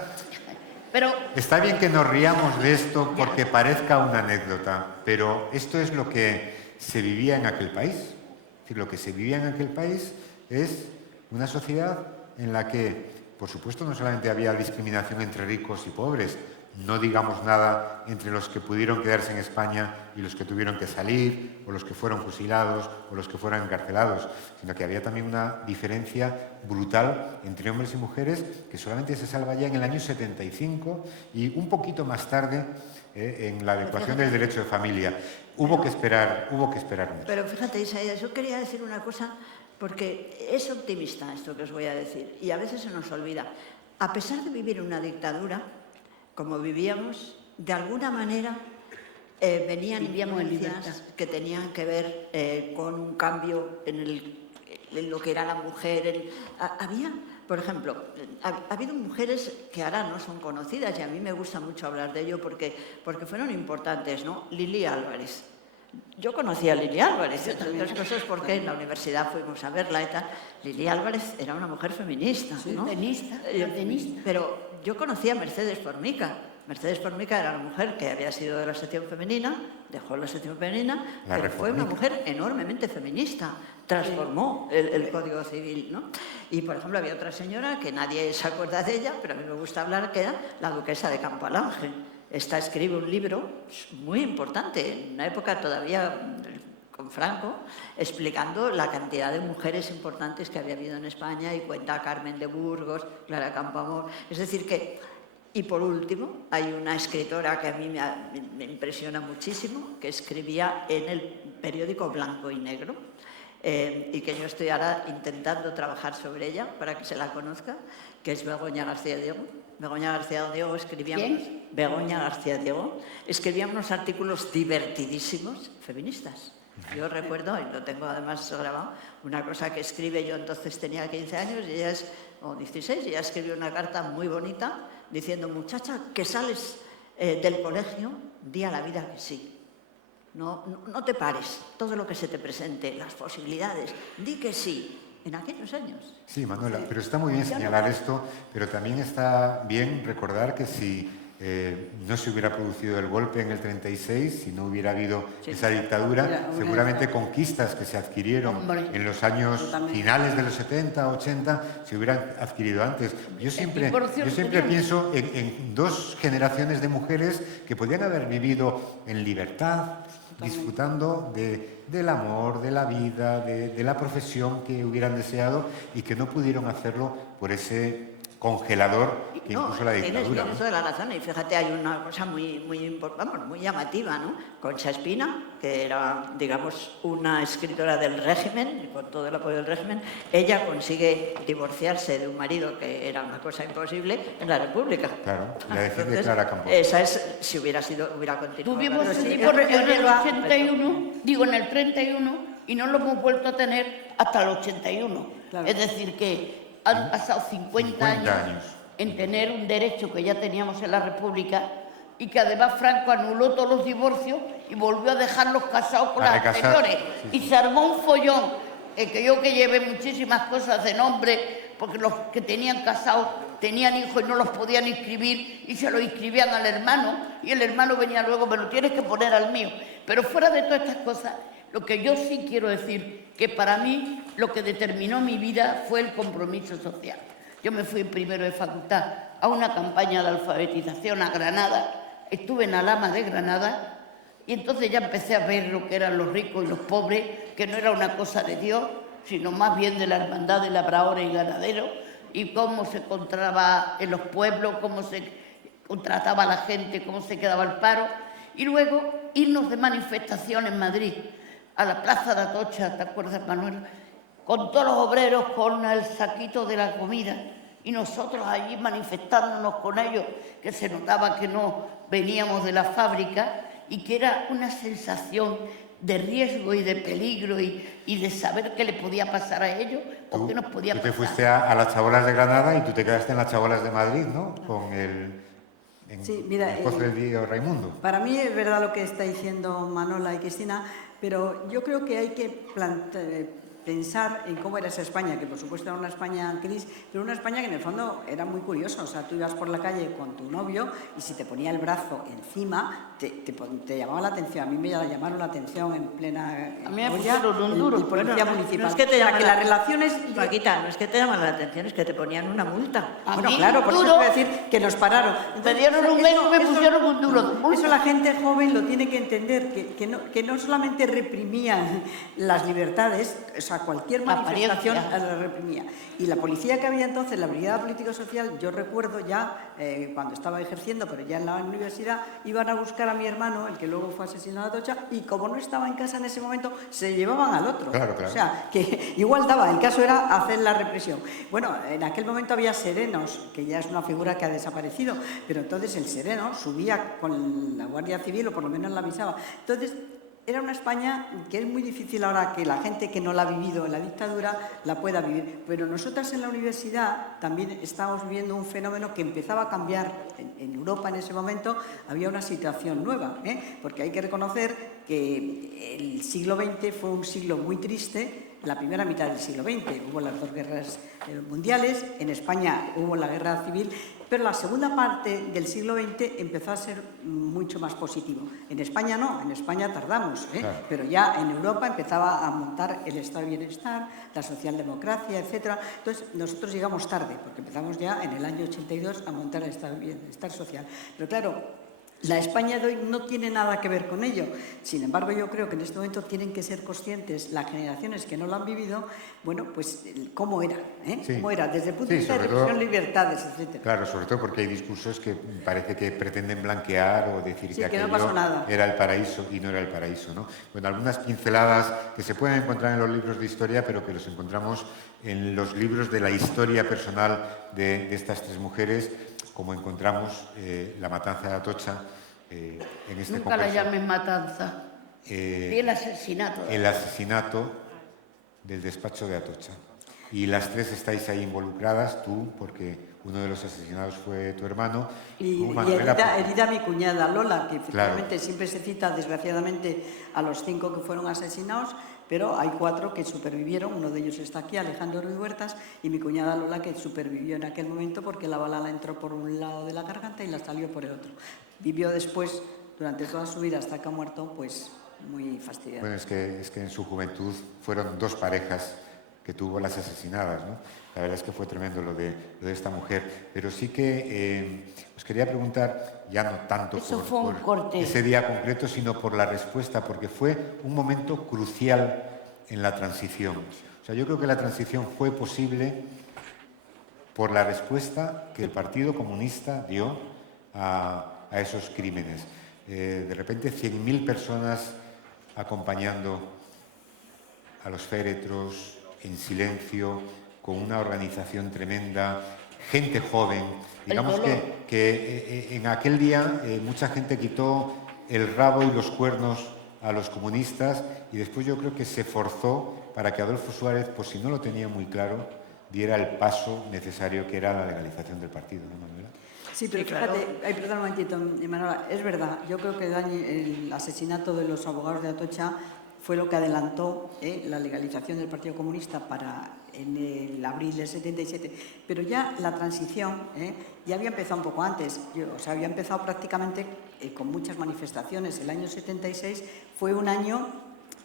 Pero está bien que nos riamos de esto porque parezca una anécdota, pero esto es lo que se vivía en aquel país. Es decir, lo que se vivía en aquel país es una sociedad en la que, por supuesto, no solamente había discriminación entre ricos y pobres, no digamos nada entre los que pudieron quedarse en España y los que tuvieron que salir, o los que fueron fusilados, o los que fueron encarcelados, sino que había también una diferencia brutal entre hombres y mujeres que solamente se salva ya en el año 75 y un poquito más tarde en la adecuación del derecho de familia. Hubo que esperar mucho. Pero fíjate, Isaías, yo quería decir una cosa, porque es optimista esto que os voy a decir, y a veces se nos olvida. A pesar de vivir una dictadura, como vivíamos, de alguna manera venían influencias que tenían que ver con un cambio en lo que era la mujer. Había, por ejemplo, ha habido mujeres que ahora no son conocidas, y a mí me gusta mucho hablar de ello porque fueron importantes, ¿no? Lili Álvarez. Yo conocí a Lili Álvarez, entre otras cosas porque en la universidad fuimos a verla y tal. Lili Álvarez era una mujer feminista, ¿no? Tenista. Pero yo conocí a Mercedes Formica. Mercedes Formica era una mujer que había sido de la sección femenina, dejó la sección femenina, pero fue una mujer enormemente feminista. Transformó el Código Civil, ¿no? Y, por ejemplo, había otra señora que nadie se acuerda de ella, pero a mí me gusta hablar, que era la duquesa de Campalange. Esta escribe un libro muy importante, en una época todavía con Franco, explicando la cantidad de mujeres importantes que había habido en España, y cuenta a Carmen de Burgos, Clara Campoamor. Es decir que, y por último, hay una escritora que a mí me impresiona muchísimo, que escribía en el periódico Blanco y Negro, y que yo estoy ahora intentando trabajar sobre ella para que se la conozca, que es Begoña García Diego. Begoña García Diego escribía... ¿Quién? Begoña García Diego escribía unos artículos divertidísimos feministas. Yo recuerdo, y lo tengo además grabado, una cosa que escribe, yo entonces tenía 15 años y ella o 16, y ella escribió una carta muy bonita diciendo: muchacha, que sales del colegio, di a la vida que sí. No te pares, todo lo que se te presente, las posibilidades, di que sí. En aquellos años. Sí, Manuela, pero está muy bien señalar esto, pero también está bien recordar que si no se hubiera producido el golpe en el 36, si no hubiera habido esa dictadura, seguramente conquistas que se adquirieron en los años finales de los 70, 80, se hubieran adquirido antes. Yo siempre pienso en dos generaciones de mujeres que podían haber vivido en libertad, disfrutando del amor, de la vida, de la profesión que hubieran deseado, y que no pudieron hacerlo por ese congelador que impuso la dictadura. Tienes toda la razón, y fíjate, hay una cosa muy llamativa, ¿no? Concha Espina, que era, digamos, una escritora del régimen, y con todo el apoyo del régimen, ella consigue divorciarse de un marido que era una cosa imposible en la República. Claro, la defiende Clara Campoamor. Esa es, si hubiera continuado. Tuvimos un divorcio en el 81, digo en el 31, y no lo hemos vuelto a tener hasta el 81. Claro. Es decir, que han pasado 50 años en tener un derecho que ya teníamos en la República, y que además Franco anuló todos los divorcios y volvió a dejarlos casados con las anteriores. Y se armó un follón, que yo que llevé muchísimas cosas de nombre, porque los que tenían casados tenían hijos y no los podían inscribir, y se los inscribían al hermano, y el hermano venía luego: me lo tienes que poner al mío. Pero fuera de todas estas cosas, lo que yo sí quiero decir, que para mí lo que determinó mi vida fue el compromiso social. Yo me fui primero de facultad a una campaña de alfabetización a Granada, estuve en Alhama de Granada, y entonces ya empecé a ver lo que eran los ricos y los pobres, que no era una cosa de Dios, sino más bien de la hermandad de labradores y ganaderos, y cómo se encontraba en los pueblos, cómo se contrataba a la gente, cómo se quedaba el paro, y luego irnos de manifestación en Madrid, a la Plaza de Atocha, ¿te acuerdas, Manuel? Con todos los obreros, con el saquito de la comida, y nosotros allí manifestándonos con ellos, que se notaba que no veníamos de la fábrica, y que era una sensación de riesgo y de peligro, y de saber qué le podía pasar a ellos o qué nos podía pasar. Tú te fuiste a las Chabolas de Granada y tú te quedaste en las Chabolas de Madrid, ¿no? Con el Pozo del Diego Raimundo. Para mí es verdad lo que está diciendo Manola y Cristina, pero yo creo que hay que pensar en cómo era esa España, que por supuesto era una España en crisis, pero una España que en el fondo era muy curiosa. O sea, tú ibas por la calle con tu novio y si te ponía el brazo encima, te llamaba la atención. A mí me llamaron la atención en plena... A mí me pusieron un duro. El policía municipal. No es que te llaman las relaciones... Paquita, no es que te llaman la atención, es que te ponían una multa. Bueno, claro, por eso te voy a decir que nos pararon. Me dieron un mes y me pusieron un duro. Eso la gente joven lo tiene que entender, que no solamente reprimían las libertades, o sea, cualquier manifestación la reprimía. Y la policía que había entonces, la Brigada Político-Social, yo recuerdo ya, cuando estaba ejerciendo, pero ya en la universidad, iban a buscar a mi hermano, el que luego fue asesinado a Atocha, y como no estaba en casa en ese momento, se llevaban al otro. Claro, claro. O sea, que igual daba, el caso era hacer la represión. Bueno, en aquel momento había serenos, que ya es una figura que ha desaparecido, pero entonces el sereno subía con la Guardia Civil, o por lo menos la avisaba. Entonces, era una España que es muy difícil ahora que la gente que no la ha vivido en la dictadura la pueda vivir. Pero nosotras en la universidad también estábamos viviendo un fenómeno que empezaba a cambiar. En Europa en ese momento había una situación nueva, porque hay que reconocer que el siglo XX fue un siglo muy triste. La primera mitad del siglo XX hubo las dos guerras mundiales, en España hubo la guerra civil, pero la segunda parte del siglo XX empezó a ser mucho más positivo. En España no, en España tardamos, Claro. pero ya en Europa empezaba a montar el estado de bienestar, la socialdemocracia, etc. Entonces nosotros llegamos tarde, porque empezamos ya en el año 82 a montar el estado de bienestar social. Pero claro, la España de hoy no tiene nada que ver con ello. Sin embargo, yo creo que en este momento tienen que ser conscientes las generaciones que no lo han vivido, bueno, pues cómo era, Sí. cómo era, desde el punto de Sí, vista de sobre todo- represión, libertades, etc. Claro, sobre todo porque hay discursos que parece que pretenden blanquear o decir Sí, que que no aquello pasó nada. era el paraíso y no era el paraíso, ¿no? Bueno, algunas pinceladas que se pueden encontrar en los libros de historia, pero que los encontramos en los libros de la historia personal de estas tres mujeres, como encontramos la matanza de Atocha en este Nunca la congreso. llames matanza. Y el asesinato. El asesinato del despacho de Atocha. Y las tres estáis ahí involucradas, tú, porque uno de los asesinados fue tu hermano. Y tú, Manuela, herida mi cuñada Lola, que efectivamente Claro. siempre se cita, desgraciadamente, a los 5 que fueron asesinados, pero hay 4 que supervivieron. Uno de ellos está aquí, Alejandro Ruiz Huertas, y mi cuñada Lola, que supervivió en aquel momento porque la bala la entró por un lado de la garganta y la salió por el otro. Vivió después, durante toda su vida, hasta que ha muerto, pues muy fastidiada. Bueno, es que en su juventud fueron 2 parejas que tuvo las asesinadas, ¿no? La verdad es que fue tremendo lo de esta mujer. Pero sí que os quería preguntar, ya no tanto Eso fue un por corte. ese día concreto, sino por la respuesta, porque fue un momento crucial en la transición. O sea, yo creo que la transición fue posible por la respuesta que el Partido Comunista dio a esos crímenes. De repente 100.000 personas acompañando a los féretros en silencio, con una organización tremenda, gente joven. Digamos que en aquel día mucha gente quitó el rabo y los cuernos a los comunistas y después yo creo que se forzó para que Adolfo Suárez, por si no lo tenía muy claro, diera el paso necesario que era la legalización del partido, ¿no, Manuela? Sí, pero fíjate, perdón un momentito, Manuela, es verdad, yo creo que el asesinato de los abogados de Atocha fue lo que adelantó la legalización del Partido Comunista en el abril del 77, pero ya la transición ya había empezado un poco antes, había empezado prácticamente con muchas manifestaciones. El año 76 fue un año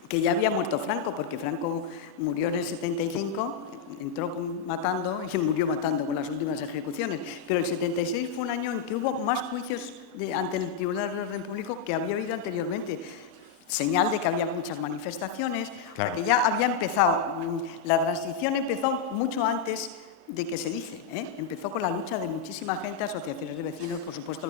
que ya había muerto Franco, porque Franco murió en el 75, entró matando y murió matando con las últimas ejecuciones. Pero el 76 fue un año en que hubo más juicios ante el Tribunal de Orden Público que había habido anteriormente. Señal de que había muchas manifestaciones, Claro. que ya había empezado. La transición empezó mucho antes de que se dice, empezó con la lucha de muchísima gente, asociaciones de vecinos, por supuesto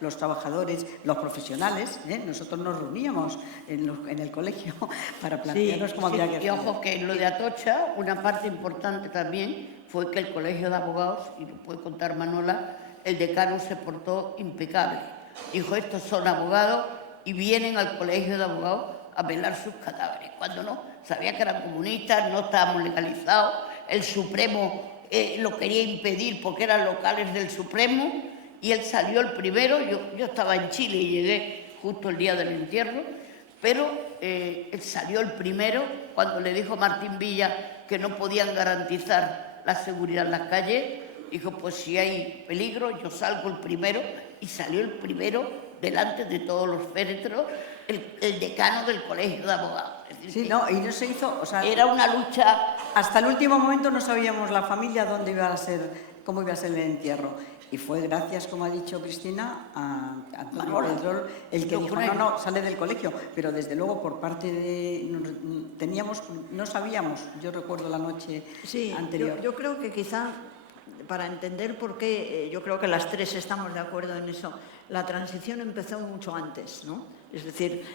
los trabajadores, los profesionales. Nosotros nos reuníamos en el colegio para plantearnos cómo había que hacer. Y ojo que en lo de Atocha, una parte importante también fue que el Colegio de Abogados, y lo puede contar Manuela, el decano se portó impecable. Dijo, estos son abogados y vienen al Colegio de Abogados a velar sus cadáveres. Cuando no, sabía que eran comunistas, no estábamos legalizados, el Supremo lo quería impedir porque eran locales del Supremo y él salió el primero. Yo estaba en Chile y llegué justo el día del entierro pero él salió el primero cuando le dijo Martín Villa que no podían garantizar la seguridad en las calles. Dijo, pues si hay peligro, yo salgo el primero, y salió el primero delante de todos los féretros, el decano del Colegio de Abogados. Es decir, Sí, no, y no se hizo, o sea, era una lucha. hasta el último momento no sabíamos la familia dónde iba a ser, cómo iba a ser el entierro. Y fue gracias, como ha dicho Cristina, a Antonio Pedrol, el que dijo, no, sale del colegio. Pero desde luego por parte de... no sabíamos, yo recuerdo la noche anterior. Yo creo que quizá, para entender por qué, yo creo que las tres estamos de acuerdo en eso, la transición empezó mucho antes, ¿no? Es decir,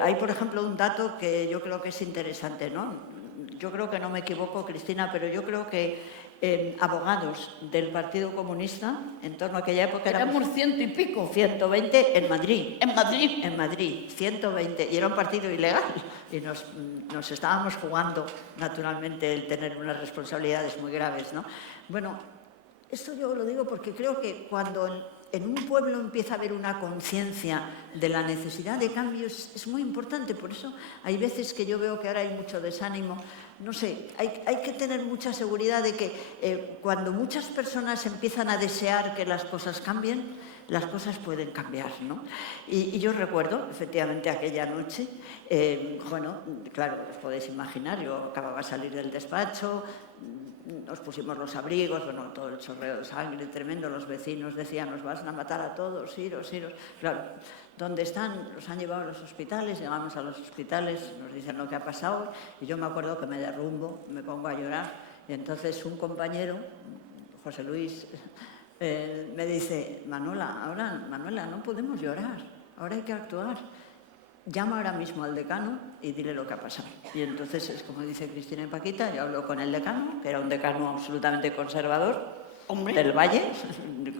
hay, por ejemplo, un dato que yo creo que es interesante, ¿no? Yo creo que no me equivoco, Cristina, pero yo creo que abogados del Partido Comunista, en torno a aquella época... Éramos 100 y pico. 120 en Madrid. En Madrid. En Madrid, 120. Y era un partido ilegal. Y nos estábamos jugando, naturalmente, el tener unas responsabilidades muy graves, ¿no? Bueno, esto yo lo digo porque creo que cuando en un pueblo empieza a haber una conciencia de la necesidad de cambios, es muy importante. Por eso hay veces que yo veo que ahora hay mucho desánimo. No sé, hay que tener mucha seguridad de que cuando muchas personas empiezan a desear que las cosas cambien, las cosas pueden cambiar, ¿no? Y yo recuerdo, efectivamente, aquella noche, bueno, claro, os podéis imaginar, yo acababa de salir del despacho, nos pusimos los abrigos, bueno, todo el chorreo de sangre tremendo, los vecinos decían, nos vas a matar a todos, iros. Claro, ¿dónde están? Los han llevado a los hospitales, llegamos a los hospitales, nos dicen lo que ha pasado, y yo me acuerdo que me derrumbo, me pongo a llorar, y entonces un compañero, José Luis, me dice, Manuela, no podemos llorar, ahora hay que actuar. Llama ahora mismo al decano y dile lo que ha pasado. Y entonces, es como dice Cristina y Paquita, yo hablo con el decano, que era un decano absolutamente conservador, del Valle.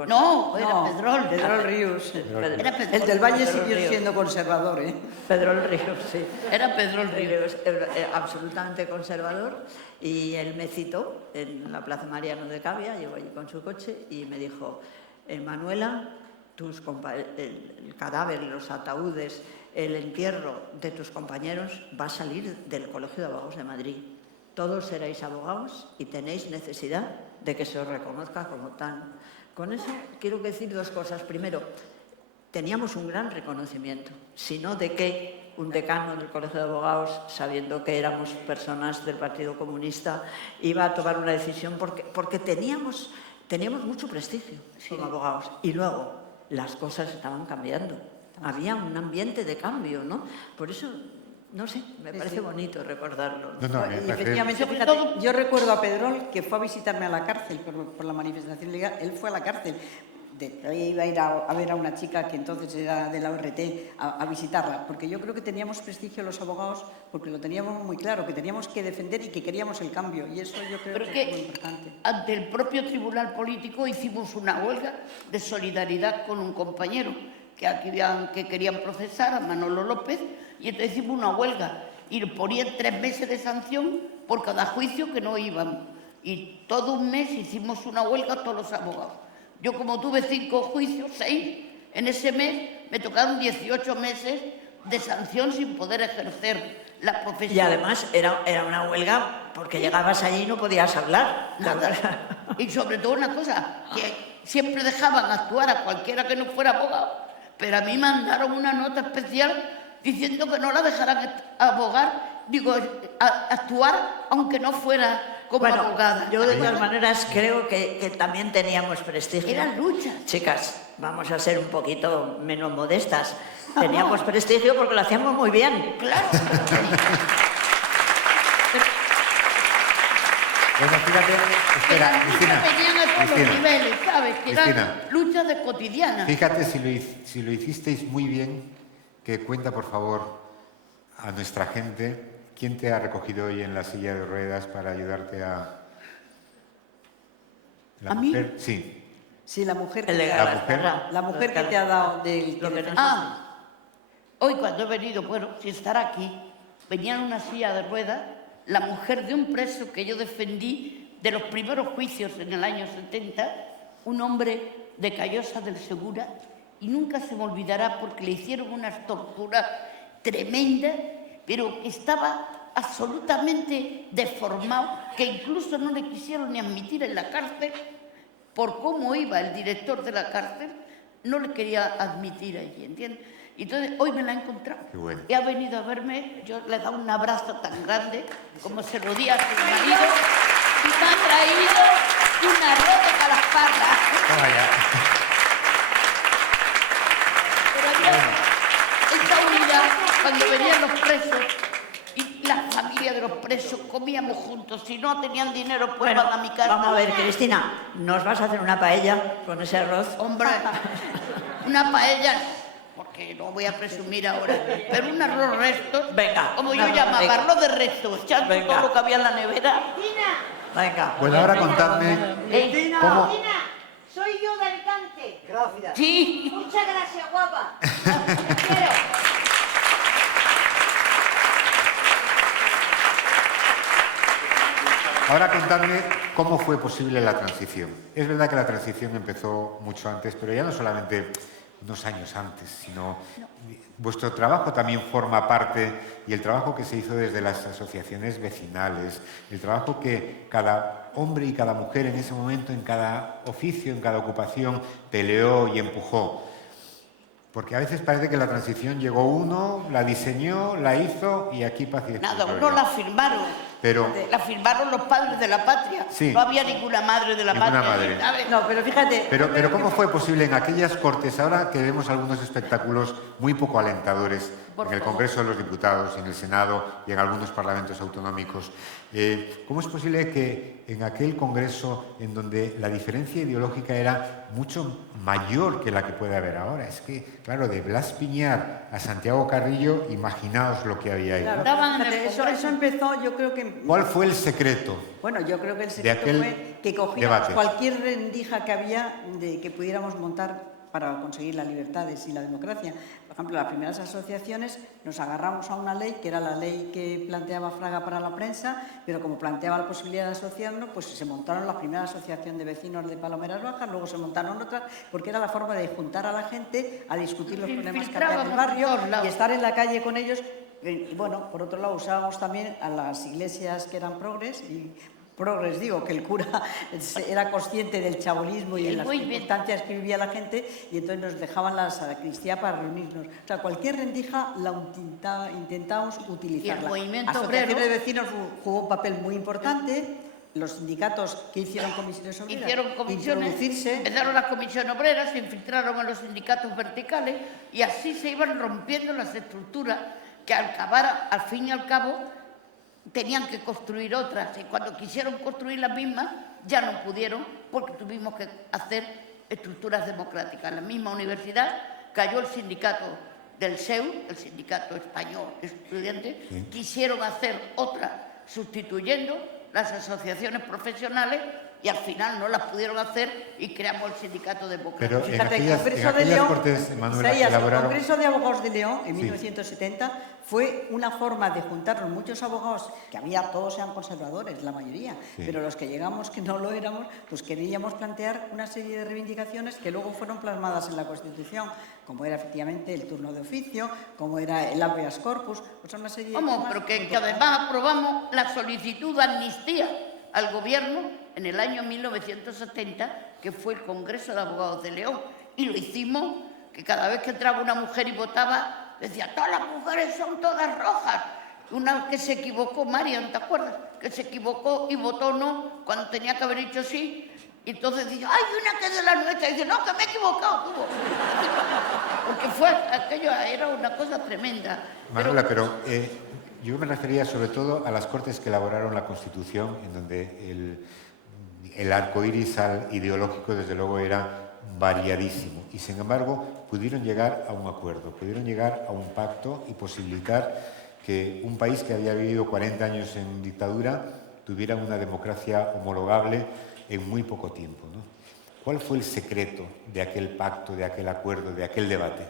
No, era Pedrol. Pedrol Ríos. Era Pedrol. El del Valle Pedrol siguió Ríos. siendo conservador, ¿eh? Pedrol Ríos, sí. Era Pedrol Ríos. Absolutamente conservador, y él me citó en la Plaza Mariano de Cavia, llegó allí con su coche y me dijo, Manuela, el cadáver, los ataúdes, el entierro de tus compañeros va a salir del Colegio de Abogados de Madrid. Todos seréis abogados y tenéis necesidad de que se os reconozca como tal. Con eso quiero decir dos cosas. Primero, teníamos un gran reconocimiento, sino de que un decano del Colegio de Abogados, sabiendo que éramos personas del Partido Comunista, iba a tomar una decisión porque teníamos mucho prestigio como abogados. Y luego, las cosas estaban cambiando. Había un ambiente de cambio, ¿no? Por eso, no sé, me parece bonito recordarlo. Y efectivamente, fíjate, yo recuerdo a Pedrol que fue a visitarme a la cárcel por la manifestación legal. Él fue a la cárcel. Iba a ir a ver a una chica que entonces era de la ORT a visitarla, porque yo creo que teníamos prestigio los abogados, porque lo teníamos muy claro, que teníamos que defender y que queríamos el cambio, y eso yo creo que es muy importante. Ante el propio tribunal político hicimos una huelga de solidaridad con un compañero que querían procesar a Manolo López, y entonces hicimos una huelga y ponían 3 meses de sanción por cada juicio que no íbamos, y todo un mes hicimos una huelga todos los abogados. Yo, como tuve 5 juicios, 6, en ese mes me tocaron 18 meses de sanción sin poder ejercer la profesión. Y además era una huelga porque llegabas allí y no podías hablar. Nada. Y sobre todo una cosa, que siempre dejaban actuar a cualquiera que no fuera abogado, pero a mí mandaron una nota especial diciendo que no la dejaran actuar aunque no fuera como abogada. Yo de todas maneras creo que también teníamos prestigio. Eran luchas. Chicas, vamos a ser un poquito menos modestas. Teníamos prestigio porque lo hacíamos muy bien. Claro. Bueno, fíjate, espera, Cristina. Venían a todos los niveles, ¿sabes? Que eran luchas de cotidianas. Fíjate si lo hicisteis muy bien, que cuenta, por favor, a nuestra gente. ¿Quién te ha recogido hoy en la silla de ruedas para ayudarte a...? ¿A mí? Sí. Sí, la mujer. La mujer que te ha dado del... Hoy cuando he venido, bueno, sin estar aquí, venía en una silla de ruedas la mujer de un preso que yo defendí de los primeros juicios en el año 70, un hombre de Callosa del Segura, y nunca se me olvidará porque le hicieron unas torturas tremenda, pero que estaba absolutamente deformado, que incluso no le quisieron ni admitir en la cárcel, por cómo iba el director de la cárcel, no le quería admitir allí, ¿entiendes? Entonces, hoy me la he encontrado. Qué bueno. Y ha venido a verme, yo le he dado un abrazo tan grande como se lo di a su marido, y me ha traído un arroz de calaparra. Pero había esa unidad, cuando venían los presos, y la familia de los presos comíamos juntos. Si no tenían dinero, pues Bueno, van a mi casa. vamos a ver, Cristina, ¿nos vas a hacer una paella con ese arroz? Hombre, una paella, porque no voy a presumir ahora, pero un arroz restos, Venga, como yo venga, llamaba, venga. arroz de restos, echando Venga. todo lo que había en la nevera. Venga. Pues ahora contadme cómo... Soy yo de Alicante. Gracias. Sí. Muchas gracias, guapa. Te quiero. Ahora contadme cómo fue posible la transición. Es verdad que la transición empezó mucho antes, pero ya no solamente unos años antes, sino vuestro trabajo también forma parte, y el trabajo que se hizo desde las asociaciones vecinales, el trabajo que cada hombre y cada mujer en ese momento, en cada oficio, en cada ocupación, peleó y empujó. Porque a veces parece que la transición llegó uno, la diseñó, la hizo y aquí paz y Nada, gloria. no la firmaron. Pero La firmaron los padres de la patria. Sí. No había ninguna madre de la Ninguna patria. madre. ¿Sabes? No, pero fíjate... Pero ¿cómo fue posible en aquellas cortes, ahora que vemos algunos espectáculos muy poco alentadores Por en el favor. Congreso de los Diputados, en el Senado y en algunos parlamentos autonómicos, cómo es posible que en aquel Congreso en donde la diferencia ideológica era mucho mayor que la que puede haber ahora? Es que, claro, de Blas Piñar a Santiago Carrillo, imaginaos lo que había ahí. Claro, ¿no? Estaban en el fíjate, Congreso. eso empezó, yo creo que... ¿Cuál fue el secreto? Bueno, yo creo que el secreto aquel fue que cogíamos debate? cualquier rendija que había de que pudiéramos montar para conseguir las libertades y la democracia. Por ejemplo, las primeras asociaciones nos agarramos a una ley, que era la ley que planteaba Fraga para la prensa, pero como planteaba la posibilidad de asociarnos, pues se montaron la primera asociación de vecinos de Palomeras Bajas, luego se montaron otras, porque era la forma de juntar a la gente a discutir los problemas que había en el barrio Por todos lados. y estar en la calle con ellos. Y bueno, por otro lado usábamos también a las iglesias que eran progres, y progres digo, que el cura era consciente del chabolismo y de las circunstancias que vivía la gente, y entonces nos dejaban la sacristía para reunirnos. O sea, cualquier rendija la intentábamos utilizarla. Y el movimiento Asociaciones obrero de vecinos jugó un papel muy importante, los sindicatos que hicieron comisiones obreras, Hicieron comisiones, introducirse. empezaron las comisiones obreras, se infiltraron en los sindicatos verticales y así se iban rompiendo las estructuras que al acabar, al fin y al cabo, tenían que construir otras. Y cuando quisieron construir las mismas, ya no pudieron porque tuvimos que hacer estructuras democráticas. En la misma universidad cayó el sindicato del SEU, el sindicato español estudiantes, quisieron hacer otra sustituyendo las asociaciones profesionales y al final no las pudieron hacer y creamos el sindicato democrático. Pero en Fíjate, aquellas, el Congreso en de aquellas León, cortes, Manuela, Isaías, elaboraron... el Congreso de Abogados de León en Sí. 1970 fue una forma de juntarnos muchos abogados, que había, todos eran conservadores, la mayoría, Sí. pero los que llegamos, que no lo éramos, pues queríamos plantear una serie de reivindicaciones que luego fueron plasmadas en la Constitución, como era efectivamente el turno de oficio, como era el habeas corpus, pues una serie de ¿Cómo? temas Pero que importantes. además aprobamos la solicitud de amnistía al gobierno en el año 1970, que fue el Congreso de Abogados de León. Y lo hicimos, que cada vez que entraba una mujer y votaba, decía, todas las mujeres son todas rojas. Una que se equivocó, Marian, ¿te acuerdas? Que se equivocó y votó no cuando tenía que haber dicho sí. Y entonces dice, ¡ay, una que es de la nuestra! Y dice, no, que me he equivocado. Porque fue, aquello era una cosa tremenda. Manuela, pero yo me refería sobre todo a las cortes que elaboraron la Constitución, en donde el arco iris ideológico, desde luego, era variadísimo. Y, sin embargo, pudieron llegar a un acuerdo, pudieron llegar a un pacto y posibilitar que un país que había vivido 40 años en dictadura tuviera una democracia homologable en muy poco tiempo, ¿no? ¿Cuál fue el secreto de aquel pacto, de aquel acuerdo, de aquel debate?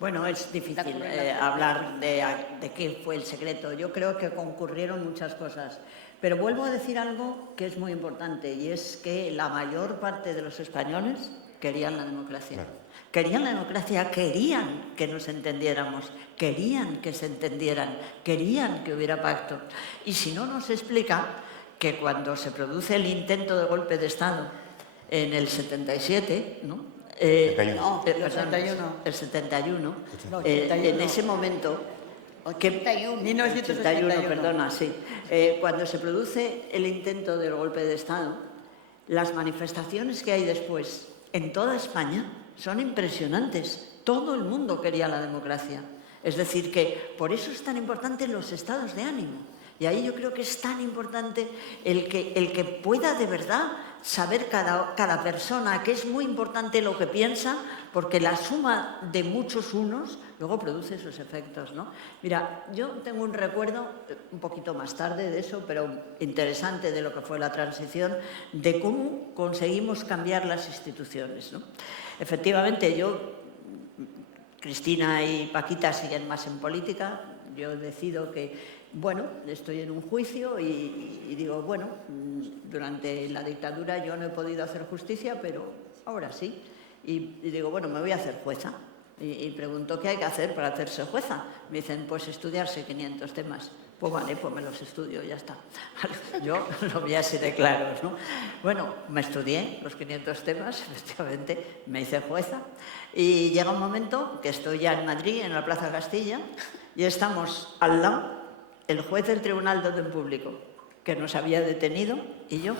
Bueno, es difícil hablar de qué fue el secreto. Yo creo que concurrieron muchas cosas. Pero vuelvo a decir algo que es muy importante, y es que la mayor parte de los españoles querían la democracia. Claro. querían la democracia, querían que nos entendiéramos, querían que se entendieran, querían que hubiera pacto. Y si no, nos explica que cuando se produce el intento de golpe de Estado en el 77, ¿no? El 71, No, en ese momento... 1981, perdona, sí. Cuando se produce el intento del golpe de Estado, las manifestaciones que hay después en toda España son impresionantes. Todo el mundo quería la democracia. Es decir, que por eso es tan importante los estados de ánimo. Y ahí yo creo que es tan importante el que pueda de verdad saber cada persona, que es muy importante lo que piensa, porque la suma de muchos unos luego produce sus efectos, ¿no? Mira, yo tengo un recuerdo, un poquito más tarde de eso, pero interesante, de lo que fue la transición, de cómo conseguimos cambiar las instituciones, ¿no? Efectivamente, Cristina y Paquita siguen más en política. Yo decido que, bueno, estoy en un juicio y digo, bueno, durante la dictadura yo no he podido hacer justicia, pero ahora sí. Y digo, bueno, me voy a hacer jueza. Y pregunto, ¿qué hay que hacer para hacerse jueza? Me dicen, pues estudiarse 500 temas. Pues vale, pues me los estudio, ya está. Yo lo vi así de claros, ¿no? Bueno, me estudié los 500 temas, efectivamente, me hice jueza. Y llega un momento que estoy ya en Madrid, en la Plaza Castilla, y estamos al lado el juez del Tribunal de Orden Público, que nos había detenido, y yo.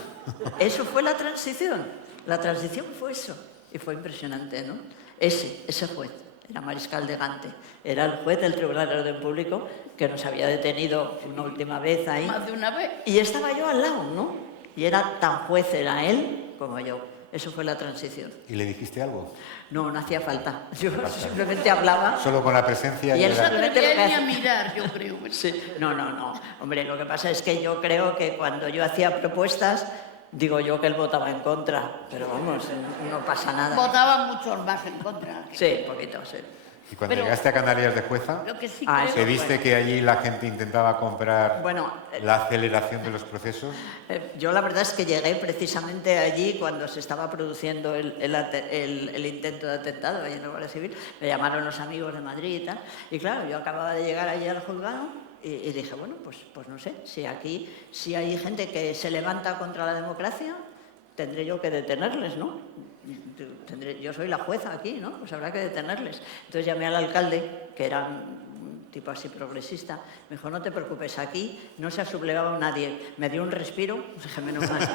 Eso fue la transición. La transición fue eso. Y fue impresionante, ¿no? Ese juez era Mariscal de Gante. Era el juez del Tribunal de Orden Público que nos había detenido una última vez ahí. Más de una vez. Y estaba yo al lado, ¿no? Y era tan juez, era él como yo. Eso fue la transición. ¿Y le dijiste algo? No, no hacía falta. Yo simplemente hablaba. Solo con la presencia. Y él No se atrevía ni a mirar, yo creo. Sí. No. Hombre, lo que pasa es que yo creo que cuando yo hacía propuestas, digo yo que él votaba en contra. Pero vamos, no pasa nada. Votaban muchos más en contra. Sí, poquito, sí. Y cuando llegaste a Canarias de jueza, Lo que sí ¿te viste que allí la gente intentaba comprar la aceleración de los procesos? Yo la verdad es que llegué precisamente allí cuando se estaba produciendo el intento de atentado allí en la Guardia Civil. Me llamaron los amigos de Madrid y tal. Y claro, yo acababa de llegar allí al juzgado y dije, bueno, pues no sé, si aquí si hay gente que se levanta contra la democracia, tendré yo que detenerles, ¿no? Yo soy la jueza aquí, ¿no? Pues habrá que detenerles. Entonces llamé al alcalde, que era un tipo así progresista, me dijo, no te preocupes, aquí no se ha sublevado nadie. Me dio un respiro, dije, menos mal,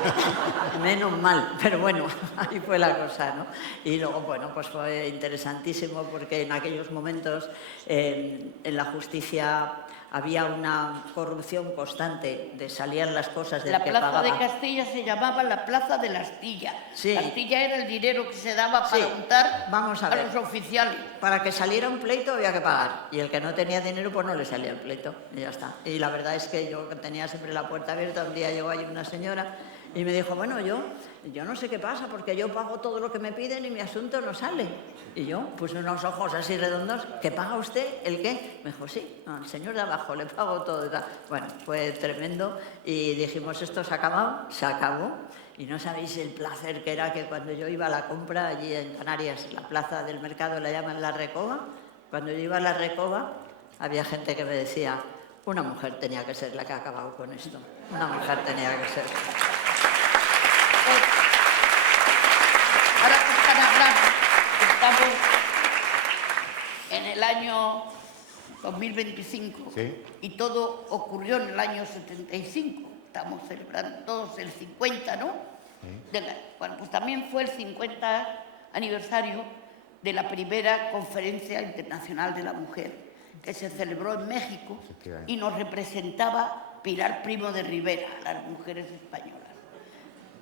menos mal, pero bueno, ahí fue la cosa, ¿no? Y luego, bueno, pues fue interesantísimo porque en aquellos momentos en la justicia había una corrupción constante, salían las cosas del que pagaba. La plaza de Castilla se llamaba la plaza de la Astilla. Sí. La Astilla era el dinero que se daba para untar a los oficiales. Para que saliera un pleito había que pagar, y el que no tenía dinero pues no le salía el pleito, y ya está. Y la verdad es que yo tenía siempre la puerta abierta. Un día llegó ahí una señora y me dijo, bueno, yo no sé qué pasa, porque yo pago todo lo que me piden y mi asunto no sale. Y yo puse unos ojos así redondos, ¿que paga usted? ¿El qué? Me dijo, sí, al señor de abajo le pago todo y tal. Bueno, fue tremendo y dijimos, esto se ha acabado, se acabó. Y no sabéis el placer que era que cuando yo iba a la compra allí en Canarias, la plaza del mercado la llaman La Recoba, cuando yo iba a La Recoba había gente que me decía, una mujer tenía que ser la que ha acabado con esto, una mujer tenía que ser. Ahora que están hablando, estamos en el año 2025 y todo ocurrió en el año 75. Estamos celebrando todos el 50, ¿no? Bueno, pues también fue el 50 aniversario de la primera Conferencia Internacional de la Mujer, que se celebró en México y nos representaba Pilar Primo de Rivera, las mujeres españolas.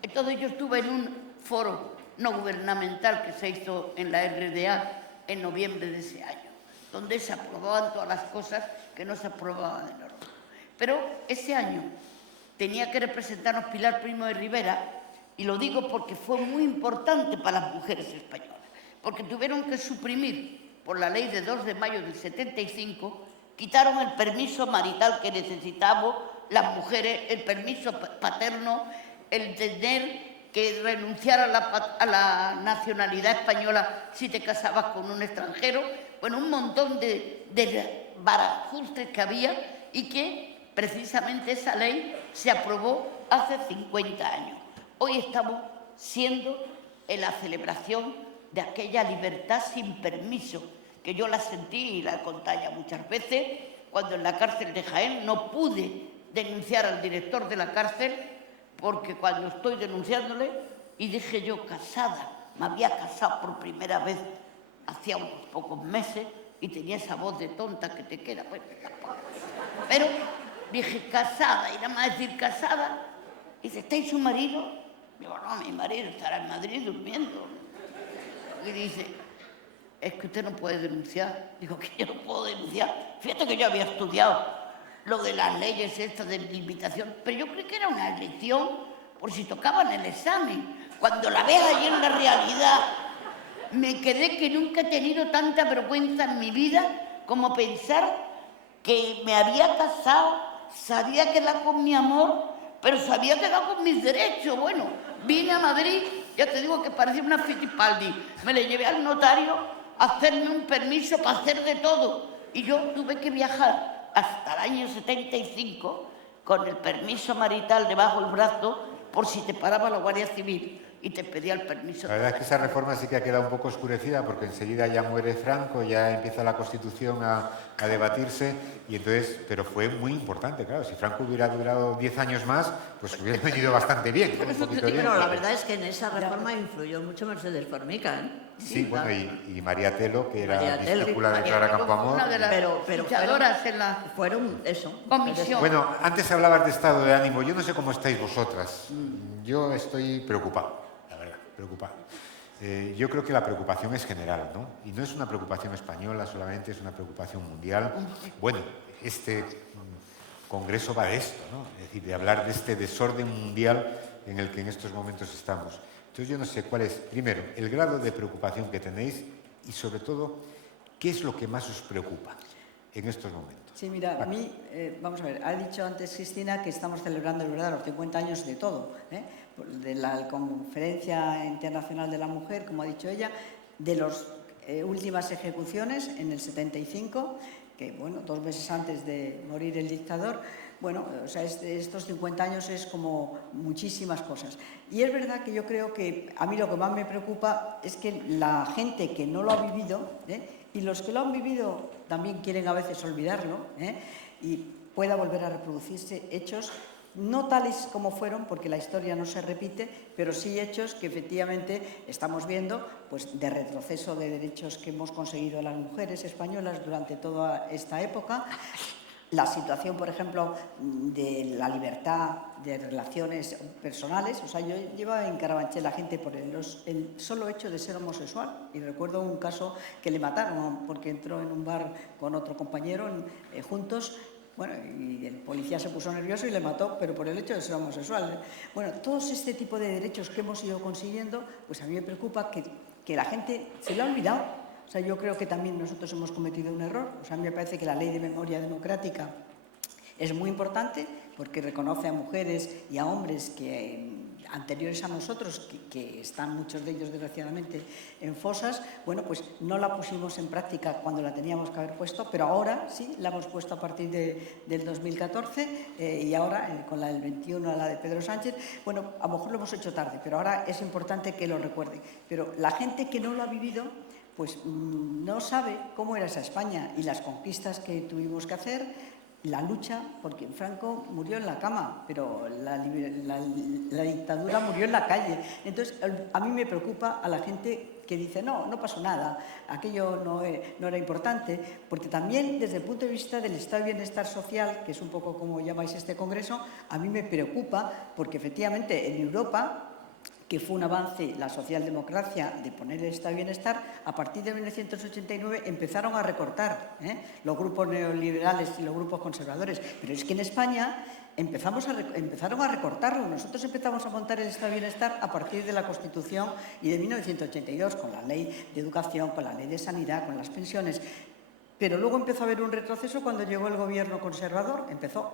Entonces yo estuve en un foro no gubernamental que se hizo en la RDA en noviembre de ese año, donde se aprobaban todas las cosas que no se aprobaban en orden. Pero ese año tenía que representarnos Pilar Primo de Rivera, y lo digo porque fue muy importante para las mujeres españolas, porque tuvieron que suprimir, por la ley de 2 de mayo del 75, quitaron el permiso marital que necesitábamos las mujeres, el permiso paterno, el tener que renunciar a la nacionalidad española si te casabas con un extranjero. Bueno, un montón de barajustes que había y que precisamente esa ley se aprobó hace 50 años. Hoy estamos siendo en la celebración de aquella libertad sin permiso, que yo la sentí y la he contado ya muchas veces, cuando en la cárcel de Jaén no pude denunciar al director de la cárcel, porque cuando estoy denunciándole, y dije yo, casada, me había casado por primera vez hacía unos pocos meses y tenía esa voz de tonta que te queda. Bueno, pero dije casada, y nada más decir casada, y dice, ¿está ahí su marido? Digo, no, mi marido estará en Madrid durmiendo. Y dice, es que usted no puede denunciar. Digo, que yo no puedo denunciar. Fíjate que yo había estudiado lo de las leyes estas de limitación, pero yo creí que era una lección por si tocaban el examen. Cuando la ves allí en la realidad, me quedé que nunca he tenido tanta vergüenza en mi vida como pensar que me había casado, sabía quedar con mi amor, pero se había quedado con mis derechos. Bueno, vine a Madrid, ya te digo que parecía una Fittipaldi. Me le llevé al notario a hacerme un permiso para hacer de todo. Y yo tuve que viajar hasta el año 75 con el permiso marital debajo del brazo por si te paraba la Guardia Civil y te pedía el permiso. La verdad es que esa reforma sí que ha quedado un poco oscurecida porque enseguida ya muere Franco, ya empieza la Constitución a debatirse y entonces, pero fue muy importante, claro, si Franco hubiera durado 10 años más, pues hubiera venido bastante bien. Un poquito bien, pero la verdad es que en esa reforma influyó mucho Mercedes Formica, ¿eh? Sí, bueno, y María Telo, que era María Telo, discípula de Clara Campoamor. Una de las luchadoras en la fueron eso. comisión. Bueno, antes hablabas de estado de ánimo, yo no sé cómo estáis vosotras, yo estoy preocupado, la verdad, preocupado. Yo creo que la preocupación es general, ¿no? Y no es una preocupación española solamente, es una preocupación mundial. Bueno, este congreso va de esto, ¿no? Es decir, de hablar de este desorden mundial en el que en estos momentos estamos. Entonces yo no sé cuál es, primero, el grado de preocupación que tenéis y sobre todo, ¿qué es lo que más os preocupa en estos momentos? Sí, mira, a mí, vamos a ver, ha dicho antes Cristina que estamos celebrando, de verdad, los 50 años de todo, de la Conferencia Internacional de la Mujer, como ha dicho ella, de las últimas ejecuciones en el 75, que, bueno, 2 meses antes de morir el dictador. Bueno, o sea, estos 50 años es como muchísimas cosas. Y es verdad que yo creo que a mí lo que más me preocupa es que la gente que no lo ha vivido, y los que lo han vivido también quieren a veces olvidarlo, y pueda volver a reproducirse hechos no tales como fueron, porque la historia no se repite, pero sí hechos que efectivamente estamos viendo, pues, de retroceso de derechos que hemos conseguido las mujeres españolas durante toda esta época. La situación, por ejemplo, de la libertad de relaciones personales. O sea, yo llevaba en Carabanchel la gente por el solo hecho de ser homosexual. Y recuerdo un caso que le mataron porque entró en un bar con otro compañero juntos. Bueno, y el policía se puso nervioso y le mató, pero por el hecho de ser homosexual. Bueno, todos este tipo de derechos que hemos ido consiguiendo, pues a mí me preocupa que la gente se lo ha olvidado. O sea, yo creo que también nosotros hemos cometido un error. O sea, a mí me parece que la Ley de Memoria Democrática es muy importante porque reconoce a mujeres y a hombres anteriores a nosotros, que están muchos de ellos desgraciadamente en fosas. Bueno, pues no la pusimos en práctica cuando la teníamos que haber puesto, pero ahora sí, la hemos puesto a partir del 2014 y ahora con la del 21, la de Pedro Sánchez. Bueno, a lo mejor lo hemos hecho tarde, pero ahora es importante que lo recuerden. Pero la gente que no lo ha vivido, pues no sabe cómo era esa España y las conquistas que tuvimos que hacer, la lucha, porque Franco murió en la cama, pero la dictadura murió en la calle. Entonces, a mí me preocupa a la gente que dice, no pasó nada, aquello no era importante, porque también desde el punto de vista del estado de bienestar social, que es un poco como llamáis este congreso, a mí me preocupa, porque efectivamente en Europa, que fue un avance la socialdemocracia de poner el estado de bienestar, a partir de 1989 empezaron a recortar los grupos neoliberales y los grupos conservadores. Pero es que en España empezaron a recortarlo. Nosotros empezamos a montar el estado de bienestar a partir de la Constitución y de 1982, con la ley de educación, con la ley de sanidad, con las pensiones. Pero luego empezó a haber un retroceso cuando llegó el gobierno conservador, empezó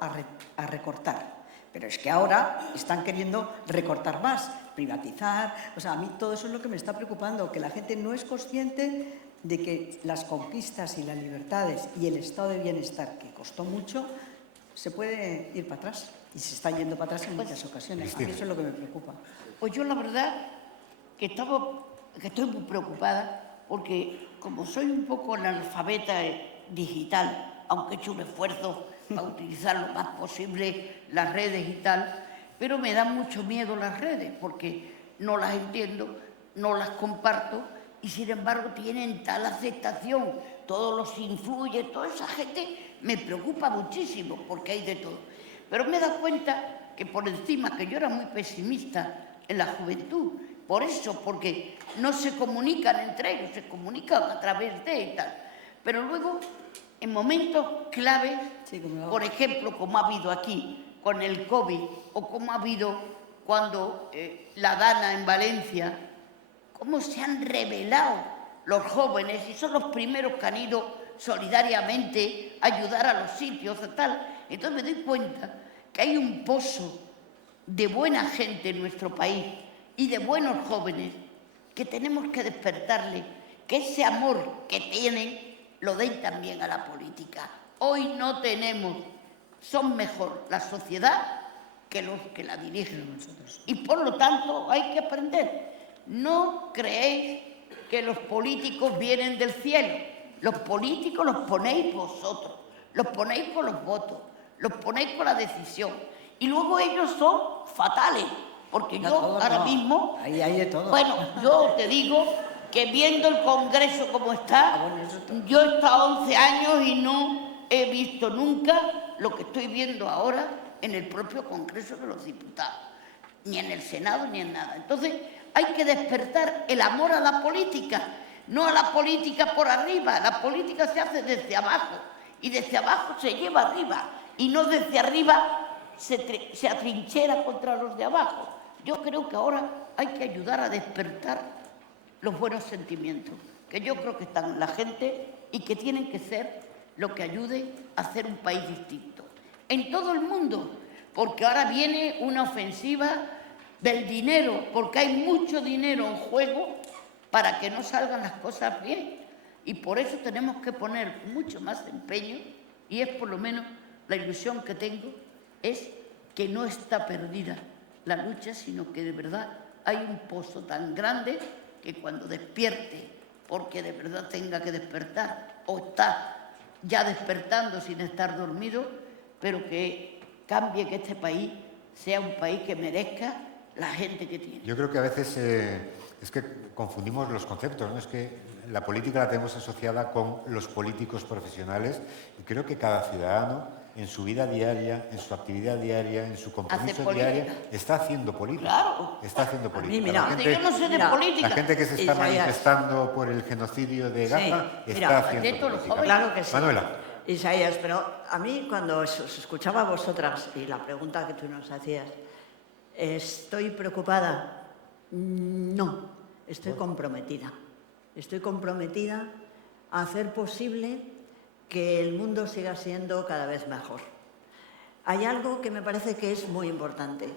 a recortar. Pero es que ahora están queriendo recortar más, privatizar. O sea, a mí todo eso es lo que me está preocupando, que la gente no es consciente de que las conquistas y las libertades y el estado de bienestar, que costó mucho, se puede ir para atrás. Y se está yendo para atrás en muchas ocasiones. A mí eso es lo que me preocupa. Pues yo la verdad que estoy muy preocupada porque como soy un poco analfabeta digital, aunque he hecho un esfuerzo para utilizar lo más posible las redes y tal, pero me dan mucho miedo las redes porque no las entiendo, no las comparto y sin embargo tienen tal aceptación, todos los influyen, toda esa gente me preocupa muchísimo porque hay de todo. Pero me he dado cuenta que por encima, que yo era muy pesimista en la juventud, por eso, porque no se comunican entre ellos, se comunican a través de y tal. Pero luego, en momentos claves, por ejemplo, como ha habido aquí con el COVID, o como ha habido cuando la Dana en Valencia, cómo se han rebelado los jóvenes y son los primeros que han ido solidariamente a ayudar a los sitios y tal. Entonces me doy cuenta que hay un pozo de buena gente en nuestro país y de buenos jóvenes que tenemos que despertarle, que ese amor que tienen lo den también a la política. Hoy no tenemos, son mejor la sociedad que los que la dirigen nosotros. Y por lo tanto hay que aprender. No creéis que los políticos vienen del cielo. Los políticos los ponéis vosotros, los ponéis con los votos, los ponéis con la decisión. Y luego ellos son fatales, porque yo ahora mismo... Ahí hay de todo. Bueno, yo te digo que viendo el Congreso como está, yo he estado 11 años y no he visto nunca lo que estoy viendo ahora en el propio Congreso de los Diputados, ni en el Senado ni en nada. Entonces hay que despertar el amor a la política, no a la política por arriba. La política se hace desde abajo y desde abajo se lleva arriba y no desde arriba se atrinchera contra los de abajo. Yo creo que ahora hay que ayudar a despertar los buenos sentimientos, que yo creo que están en la gente y que tienen que ser lo que ayude a hacer un país distinto. En todo el mundo, porque ahora viene una ofensiva del dinero, porque hay mucho dinero en juego para que no salgan las cosas bien. Y por eso tenemos que poner mucho más empeño, y es por lo menos la ilusión que tengo, es que no está perdida la lucha, sino que de verdad hay un pozo tan grande que cuando despierte, porque de verdad tenga que despertar, o está ya despertando sin estar dormido, pero que cambie, que este país sea un país que merezca la gente que tiene. Yo creo que a veces es que confundimos los conceptos, ¿no? Es que la política la tenemos asociada con los políticos profesionales y creo que cada ciudadano en su vida diaria, en su actividad diaria, en su compromiso diario, está haciendo política. Claro. Está haciendo política. A mí, mira, yo no sé de política. La gente que se está manifestando por el genocidio de Gaza está haciendo política. Claro que sí. Manuela. Isaías, pero a mí cuando os escuchaba a vosotras y la pregunta que tú nos hacías, ¿estoy preocupada? No, estoy comprometida. Estoy comprometida a hacer posible que el mundo siga siendo cada vez mejor. Hay algo que me parece que es muy importante.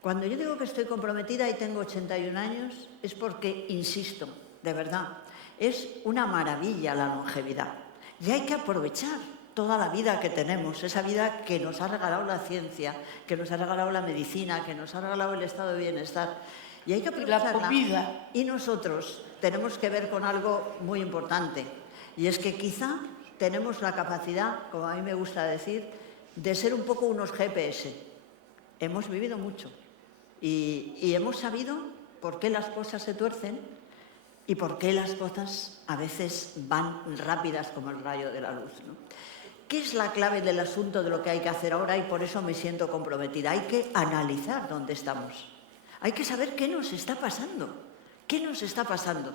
Cuando yo digo que estoy comprometida y tengo 81 años, es porque, insisto, de verdad, es una maravilla la longevidad. Y hay que aprovechar toda la vida que tenemos, esa vida que nos ha regalado la ciencia, que nos ha regalado la medicina, que nos ha regalado el estado de bienestar. Y hay que aprovecharla. La comida. Y nosotros tenemos que ver con algo muy importante. Y es que quizá tenemos la capacidad, como a mí me gusta decir, de ser un poco unos GPS. Hemos vivido mucho y hemos sabido por qué las cosas se tuercen y por qué las cosas a veces van rápidas como el rayo de la luz, ¿no? ¿Qué es la clave del asunto de lo que hay que hacer ahora? Y por eso me siento comprometida. Hay que analizar dónde estamos. Hay que saber qué nos está pasando. ¿Qué nos está pasando?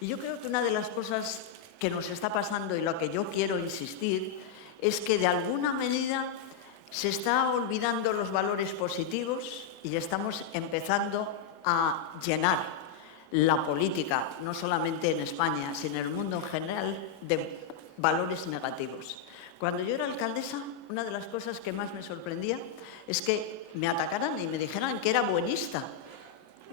Y yo creo que una de las cosas que nos está pasando y lo que yo quiero insistir es que de alguna medida se está olvidando los valores positivos y estamos empezando a llenar la política, no solamente en España, sino en el mundo en general, de valores negativos. Cuando yo era alcaldesa, una de las cosas que más me sorprendía es que me atacaran y me dijeran que era buenista.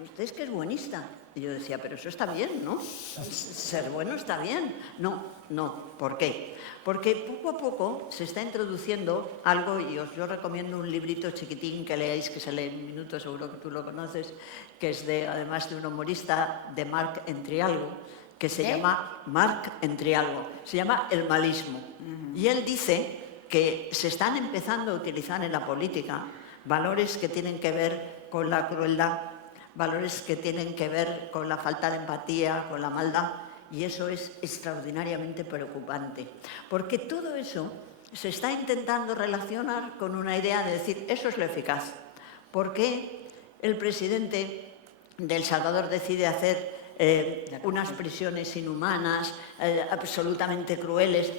¿Usted es que es buenista? Y yo decía, pero eso está bien, ¿no? Ser bueno está bien. No, no. ¿Por qué? Porque poco a poco se está introduciendo algo, y yo recomiendo un librito chiquitín que leáis, que se lee en un minuto, seguro que tú lo conoces, que es además de un humorista, de Marc Entrialgo, que se llama Marc Entrialgo, se llama El malismo. Y él dice que se están empezando a utilizar en la política valores que tienen que ver con la crueldad, valores que tienen que ver con la falta de empatía, con la maldad, y eso es extraordinariamente preocupante, porque todo eso se está intentando relacionar con una idea de decir, eso es lo eficaz. ¿Por qué el presidente de El Salvador decide hacer unas prisiones inhumanas, absolutamente crueles?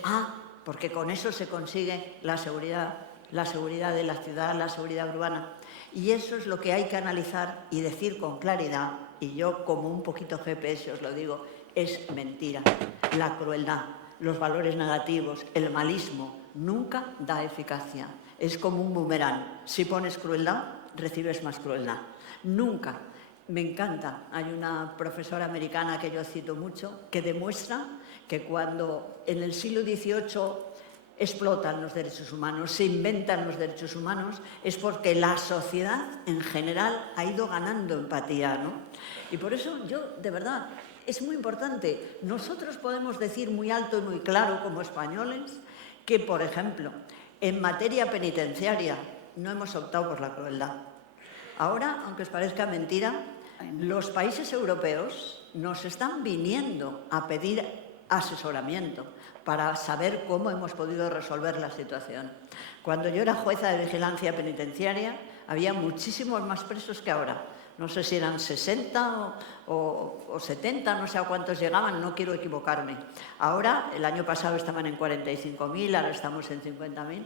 Porque con eso se consigue la seguridad de la ciudad, la seguridad urbana. Y eso es lo que hay que analizar y decir con claridad, y yo como un poquito GPS os lo digo, es mentira. La crueldad, los valores negativos, el malismo, nunca da eficacia. Es como un boomerang. Si pones crueldad, recibes más crueldad. Nunca. Me encanta. Hay una profesora americana que yo cito mucho que demuestra que cuando en el siglo XVIII explotan los derechos humanos, se inventan los derechos humanos, es porque la sociedad en general ha ido ganando empatía, ¿no? Y por eso yo, de verdad, es muy importante. Nosotros podemos decir muy alto y muy claro como españoles que, por ejemplo, en materia penitenciaria no hemos optado por la crueldad. Ahora, aunque os parezca mentira, los países europeos nos están viniendo a pedir asesoramiento para saber cómo hemos podido resolver la situación. Cuando yo era jueza de vigilancia penitenciaria, había muchísimos más presos que ahora. No sé si eran 60 o 70, no sé a cuántos llegaban, no quiero equivocarme. Ahora, el año pasado estaban en 45.000, ahora estamos en 50.000.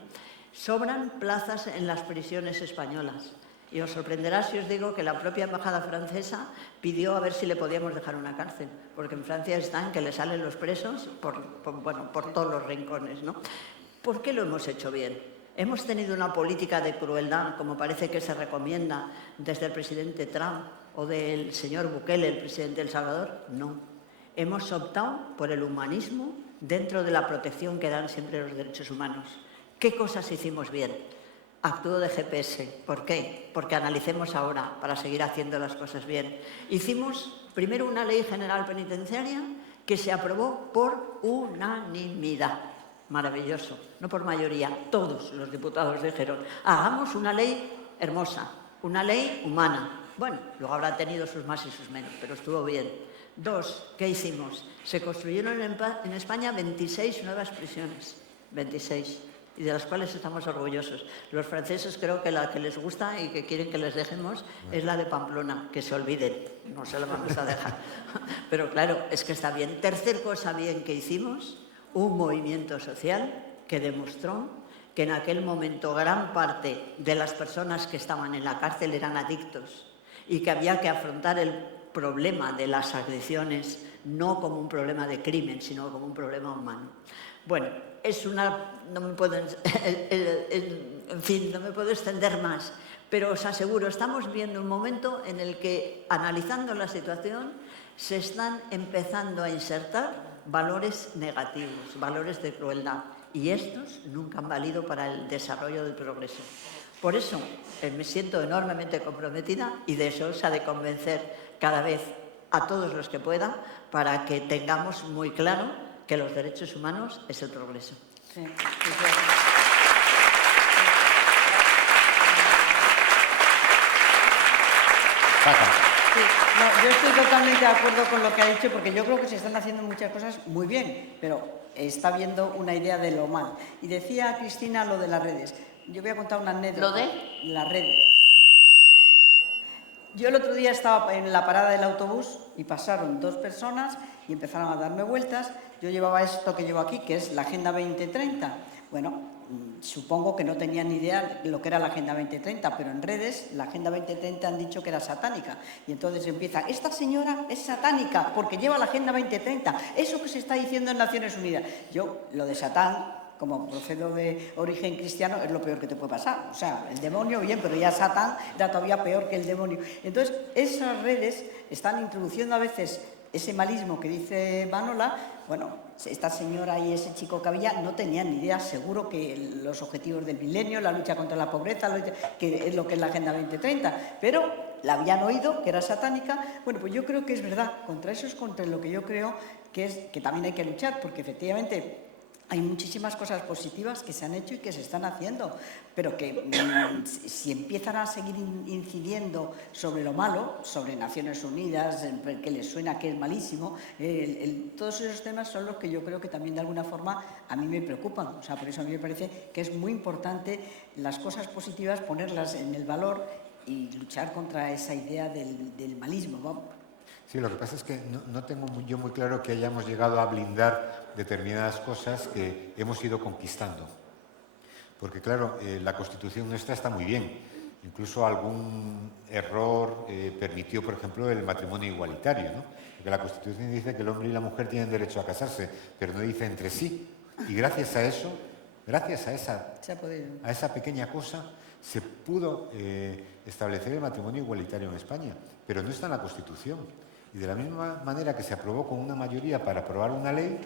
Sobran plazas en las prisiones españolas. Y os sorprenderá si os digo que la propia embajada francesa pidió a ver si le podíamos dejar una cárcel, porque en Francia están que le salen los presos por todos los rincones, ¿no? ¿Por qué lo hemos hecho bien? ¿Hemos tenido una política de crueldad, como parece que se recomienda desde el presidente Trump o del señor Bukele, el presidente de El Salvador? No. Hemos optado por el humanismo dentro de la protección que dan siempre los derechos humanos. ¿Qué cosas hicimos bien? Actúo de GPS. ¿Por qué? Porque analicemos ahora para seguir haciendo las cosas bien. Hicimos primero una ley general penitenciaria que se aprobó por unanimidad. Maravilloso. No por mayoría. Todos los diputados dijeron, hagamos una ley hermosa, una ley humana. Bueno, luego habrá tenido sus más y sus menos, pero estuvo bien. 2, ¿qué hicimos? Se construyeron en España 26 nuevas prisiones. 26. Y de las cuales estamos orgullosos. Los franceses creo que la que les gusta y que quieren que les dejemos es la de Pamplona, que se olviden, no se la vamos a dejar. Pero claro, es que está bien. Tercer cosa bien que hicimos, un movimiento social que demostró que en aquel momento gran parte de las personas que estaban en la cárcel eran adictos y que había que afrontar el problema de las agresiones no como un problema de crimen, sino como un problema humano. Bueno, no me puedo extender más, pero os aseguro, estamos viendo un momento en el que, analizando la situación, se están empezando a insertar valores negativos, valores de crueldad, y estos nunca han valido para el desarrollo del progreso. Por eso me siento enormemente comprometida y deseosa de convencer cada vez a todos los que pueda para que tengamos muy claro que los derechos humanos es el progreso. Sí. Sí, no, yo estoy totalmente de acuerdo con lo que ha dicho, porque yo creo que se están haciendo muchas cosas muy bien, pero está habiendo una idea de lo mal. Y decía Cristina lo de las redes. Yo voy a contar una anécdota. ¿Lo de? Las redes. Yo el otro día estaba en la parada del autobús y pasaron 2 personas y empezaron a darme vueltas. Yo llevaba esto que llevo aquí, que es la Agenda 2030. Bueno, supongo que no tenían ni idea de lo que era la Agenda 2030, pero en redes la Agenda 2030 han dicho que era satánica. Y entonces empieza, esta señora es satánica porque lleva la Agenda 2030. Eso que se está diciendo en Naciones Unidas. Yo, lo de Satán, como procedo de origen cristiano, es lo peor que te puede pasar. O sea, el demonio, bien, pero ya Satán era todavía peor que el demonio. Entonces, esas redes están introduciendo a veces ese malismo que dice Manola. Bueno, esta señora y ese chico que había no tenían ni idea, seguro, que los objetivos del milenio, la lucha contra la pobreza, que es lo que es la Agenda 2030, pero la habían oído, que era satánica. Bueno, pues yo creo que es verdad, contra eso es contra lo que yo creo que también hay que luchar, porque efectivamente hay muchísimas cosas positivas que se han hecho y que se están haciendo, pero que si empiezan a seguir incidiendo sobre lo malo, sobre Naciones Unidas, que les suena que es malísimo, todos esos temas son los que yo creo que también de alguna forma a mí me preocupan. O sea, por eso a mí me parece que es muy importante las cosas positivas, ponerlas en el valor y luchar contra esa idea del malismo, ¿no? Sí, lo que pasa es que no tengo yo muy claro que hayamos llegado a blindar determinadas cosas que hemos ido conquistando. Porque, claro, la Constitución nuestra está muy bien. Incluso algún error permitió, por ejemplo, el matrimonio igualitario, ¿no? Porque la Constitución dice que el hombre y la mujer tienen derecho a casarse, pero no dice entre sí. Y gracias a eso, gracias a esa pequeña cosa, se pudo establecer el matrimonio igualitario en España, pero no está en la Constitución. Y de la misma manera que se aprobó con una mayoría para aprobar una ley,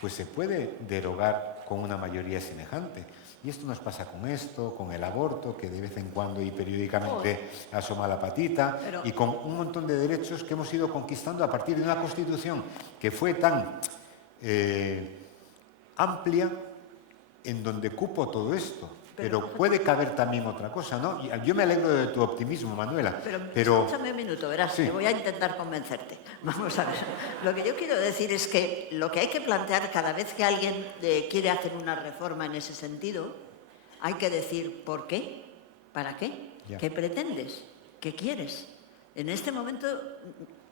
pues se puede derogar con una mayoría semejante. Y esto nos pasa con esto, con el aborto, que de vez en cuando y periódicamente asoma la patita, y con un montón de derechos que hemos ido conquistando a partir de una Constitución que fue tan amplia, en donde cupo todo esto. Pero puede caber también otra cosa, ¿no? Yo me alegro de tu optimismo, Manuela. Pero escúchame un minuto, verás, sí. Voy a intentar convencerte. Vamos a ver. Lo que yo quiero decir es que lo que hay que plantear cada vez que alguien quiere hacer una reforma en ese sentido, hay que decir ¿por qué? ¿Para qué? Ya. ¿Qué pretendes? ¿Qué quieres? En este momento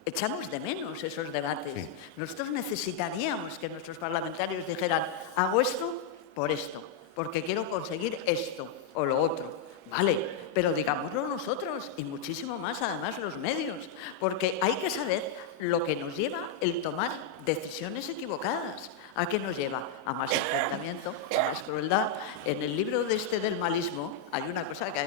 echamos de menos esos debates. Sí. Nosotros necesitaríamos que nuestros parlamentarios dijeran hago esto por esto, porque quiero conseguir esto o lo otro. Vale, pero digámoslo nosotros y muchísimo más, además, los medios, porque hay que saber lo que nos lleva el tomar decisiones equivocadas. ¿A qué nos lleva? A más enfrentamiento, a más crueldad. En el libro del malismo hay una cosa que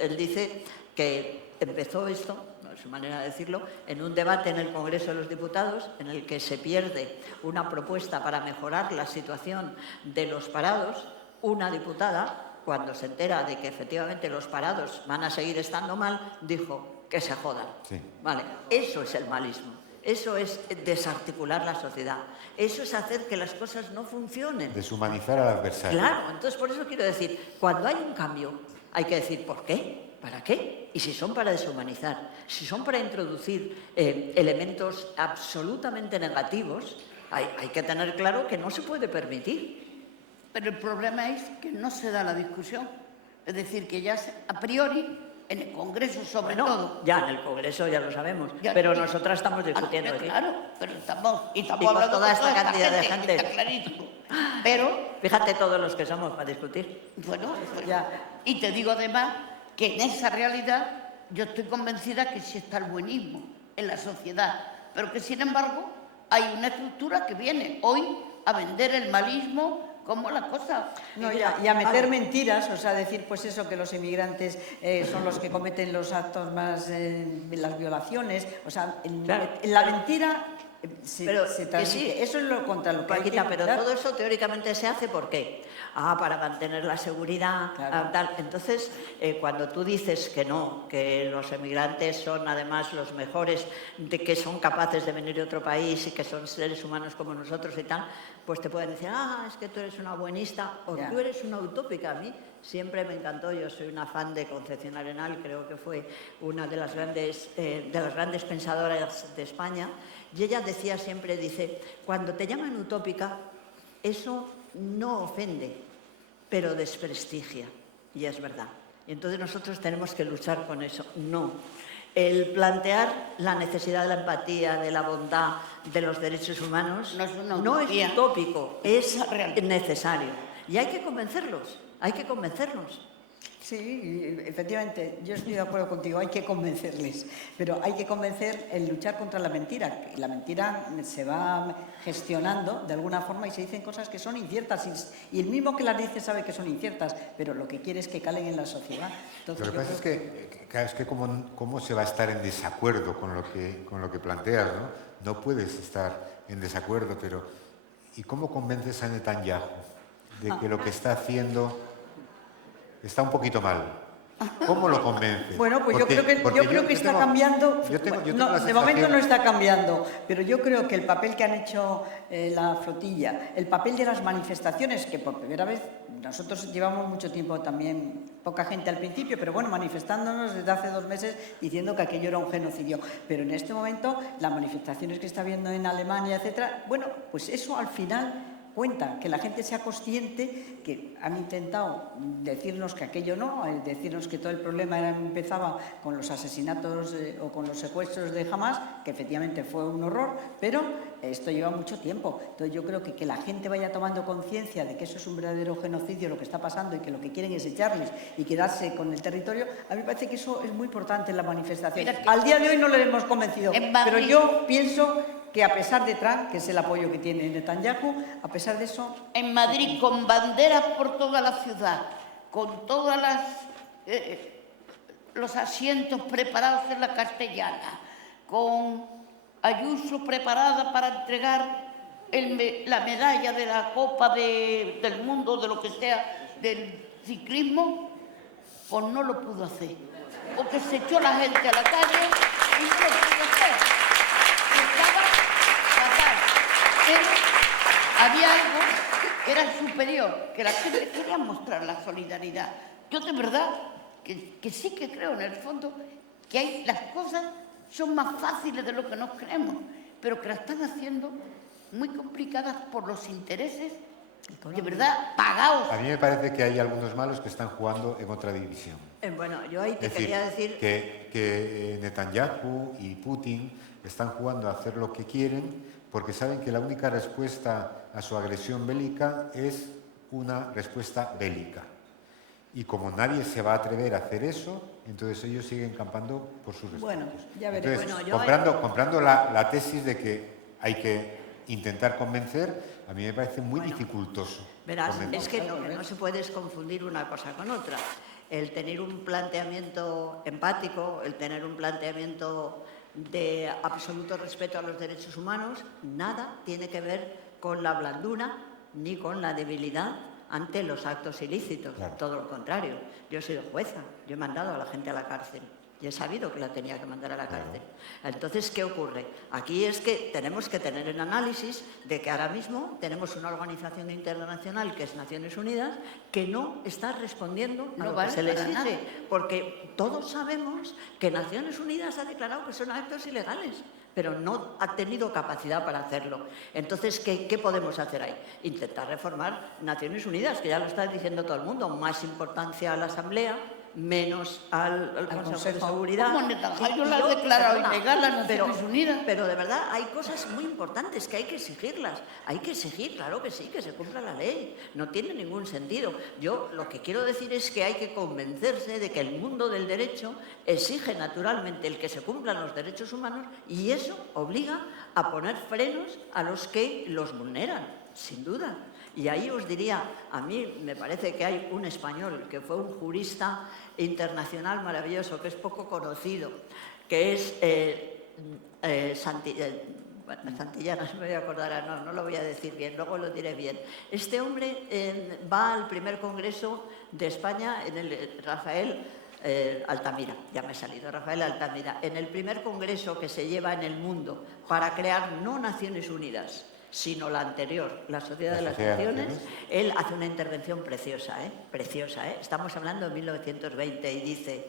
él dice que empezó esto, no es su manera de decirlo, en un debate en el Congreso de los Diputados en el que se pierde una propuesta para mejorar la situación de los parados. Una diputada, cuando se entera de que efectivamente los parados van a seguir estando mal, dijo que se jodan. Sí. Vale, eso es el malismo, eso es desarticular la sociedad, eso es hacer que las cosas no funcionen. deshumanizar al adversario. Claro, entonces por eso quiero decir, cuando hay un cambio, hay que decir ¿por qué? ¿Para qué? Y si son para deshumanizar, si son para introducir elementos absolutamente negativos, hay que tener claro que no se puede permitir. Pero el problema es que no se da la discusión. Es decir, que ya a priori, en el Congreso sobre todo... Ya en el Congreso ya lo sabemos, pero nosotras estamos discutiendo aquí. Claro, pero estamos con hablando toda esta cantidad de gente. Está clarísimo. Pero... Fíjate todos los que somos para discutir. Bueno, pues ya. Y te digo además que en esa realidad yo estoy convencida que sí está el buenismo en la sociedad, pero que sin embargo hay una estructura que viene hoy a vender el malismo como la cosa. No, y a meter mentiras, o sea, decir pues eso, que los inmigrantes son los que cometen los actos más, las violaciones, o sea, la mentira se transmite. Sí, eso es lo contra lo que Paquita, hay que pero luchar. todo eso teóricamente se hace ¿por qué? Para mantener la seguridad, Claro. tal. Entonces, cuando tú dices que no, que los emigrantes son además los mejores, de que son capaces de venir de otro país y que son seres humanos como nosotros y tal, pues te pueden decir, es que tú eres una buenista o tú eres una utópica. A mí siempre me encantó, yo soy una fan de Concepción Arenal, creo que fue una de las grandes pensadoras de España, y ella decía siempre, dice, cuando te llaman utópica, eso no ofende, pero desprestigia, y es verdad. Y entonces nosotros tenemos que luchar con eso. No. El plantear la necesidad de la empatía, de la bondad, de los derechos humanos, no es utópico, es necesario. Y hay que convencerlos, hay que convencerlos. Sí, efectivamente, yo estoy de acuerdo contigo, hay que convencerles, pero hay que convencer en luchar contra la mentira. La mentira se va gestionando de alguna forma y se dicen cosas que son inciertas y el mismo que las dice sabe que son inciertas, pero lo que quiere es que calen en la sociedad. Entonces, lo que pasa es que cómo se va a estar en desacuerdo con lo que planteas, ¿no? No puedes estar en desacuerdo, pero ¿y cómo convences a Netanyahu de que lo que está haciendo está un poquito mal? ¿Cómo lo convence? Bueno, pues yo creo que está cambiando. De momento no está cambiando, pero yo creo que el papel que han hecho la flotilla, el papel de las manifestaciones, que por primera vez nosotros llevamos mucho tiempo también, poca gente al principio, pero bueno, manifestándonos desde hace 2 meses diciendo que aquello era un genocidio. Pero en este momento, las manifestaciones que está habiendo en Alemania, etcétera, bueno, pues eso al final cuenta, que la gente sea consciente, que han intentado decirnos que aquello no, decirnos que todo el problema empezaba con los asesinatos o con los secuestros de Hamas, que efectivamente fue un horror, pero esto lleva mucho tiempo. Entonces yo creo que la gente vaya tomando conciencia de que eso es un verdadero genocidio lo que está pasando y que lo que quieren es echarles y quedarse con el territorio, a mí me parece que eso es muy importante en la manifestación. Al día de hoy no le hemos convencido, pero yo pienso que a pesar de Trump, que es el apoyo que tiene Netanyahu, a pesar de eso... En Madrid, con banderas por toda la ciudad, con todos los asientos preparados en la Castellana, con Ayuso preparada para entregar la medalla de la Copa del Mundo, de lo que sea, del ciclismo, pues no lo pudo hacer. Porque se echó la gente a la calle y no lo pudo hacer. Pero había algo que era superior, que la gente quería mostrar la solidaridad. Yo de verdad que sí que creo en el fondo que las cosas son más fáciles de lo que nos creemos, pero que las están haciendo muy complicadas por los intereses de verdad pagados. A mí me parece que hay algunos malos que están jugando en otra división. Bueno, yo ahí te quería decir... Que Netanyahu y Putin están jugando a hacer lo que quieren porque saben que la única respuesta a su agresión bélica es una respuesta bélica. Y como nadie se va a atrever a hacer eso, entonces ellos siguen campando por sus respetos. Bueno, ya veremos. Entonces, comprando la tesis de que hay que intentar convencer, a mí me parece muy dificultoso. Verás, es que no se puede confundir una cosa con otra. El tener un planteamiento empático, el tener un planteamiento de absoluto respeto a los derechos humanos, nada tiene que ver con la blandura ni con la debilidad ante los actos ilícitos. Claro. Todo lo contrario. Yo he sido jueza, yo he mandado a la gente a la cárcel. Y he sabido que la tenía que mandar a la cárcel. Entonces, ¿qué ocurre? Aquí es que tenemos que tener el análisis de que ahora mismo tenemos una organización internacional que es Naciones Unidas que no está respondiendo a lo que se le exige. Porque todos sabemos que Naciones Unidas ha declarado que son actos ilegales, pero no ha tenido capacidad para hacerlo. Entonces, ¿qué podemos hacer ahí? Intentar reformar Naciones Unidas, que ya lo está diciendo todo el mundo, más importancia a la Asamblea, menos al Consejo de Seguridad. ¿Cómo Netanyahu lo ha declarado ilegal las Naciones Unidas? Pero de verdad hay cosas muy importantes que hay que exigirlas. Hay que exigir, claro que sí, que se cumpla la ley. No tiene ningún sentido. Yo lo que quiero decir es que hay que convencerse de que el mundo del derecho exige naturalmente el que se cumplan los derechos humanos y eso obliga a poner frenos a los que los vulneran, sin duda. Y ahí os diría, a mí me parece que hay un español que fue un jurista internacional maravilloso, que es poco conocido, que es Santillana, no me voy a acordar, no lo voy a decir bien, luego lo diré bien. Este hombre va al primer congreso de España en el Rafael Altamira, ya me he salido, Rafael Altamira, en el primer congreso que se lleva en el mundo para crear no Naciones Unidas, sino la anterior, la Sociedad de las Naciones, él hace una intervención preciosa, preciosa. Estamos hablando de 1920 y dice,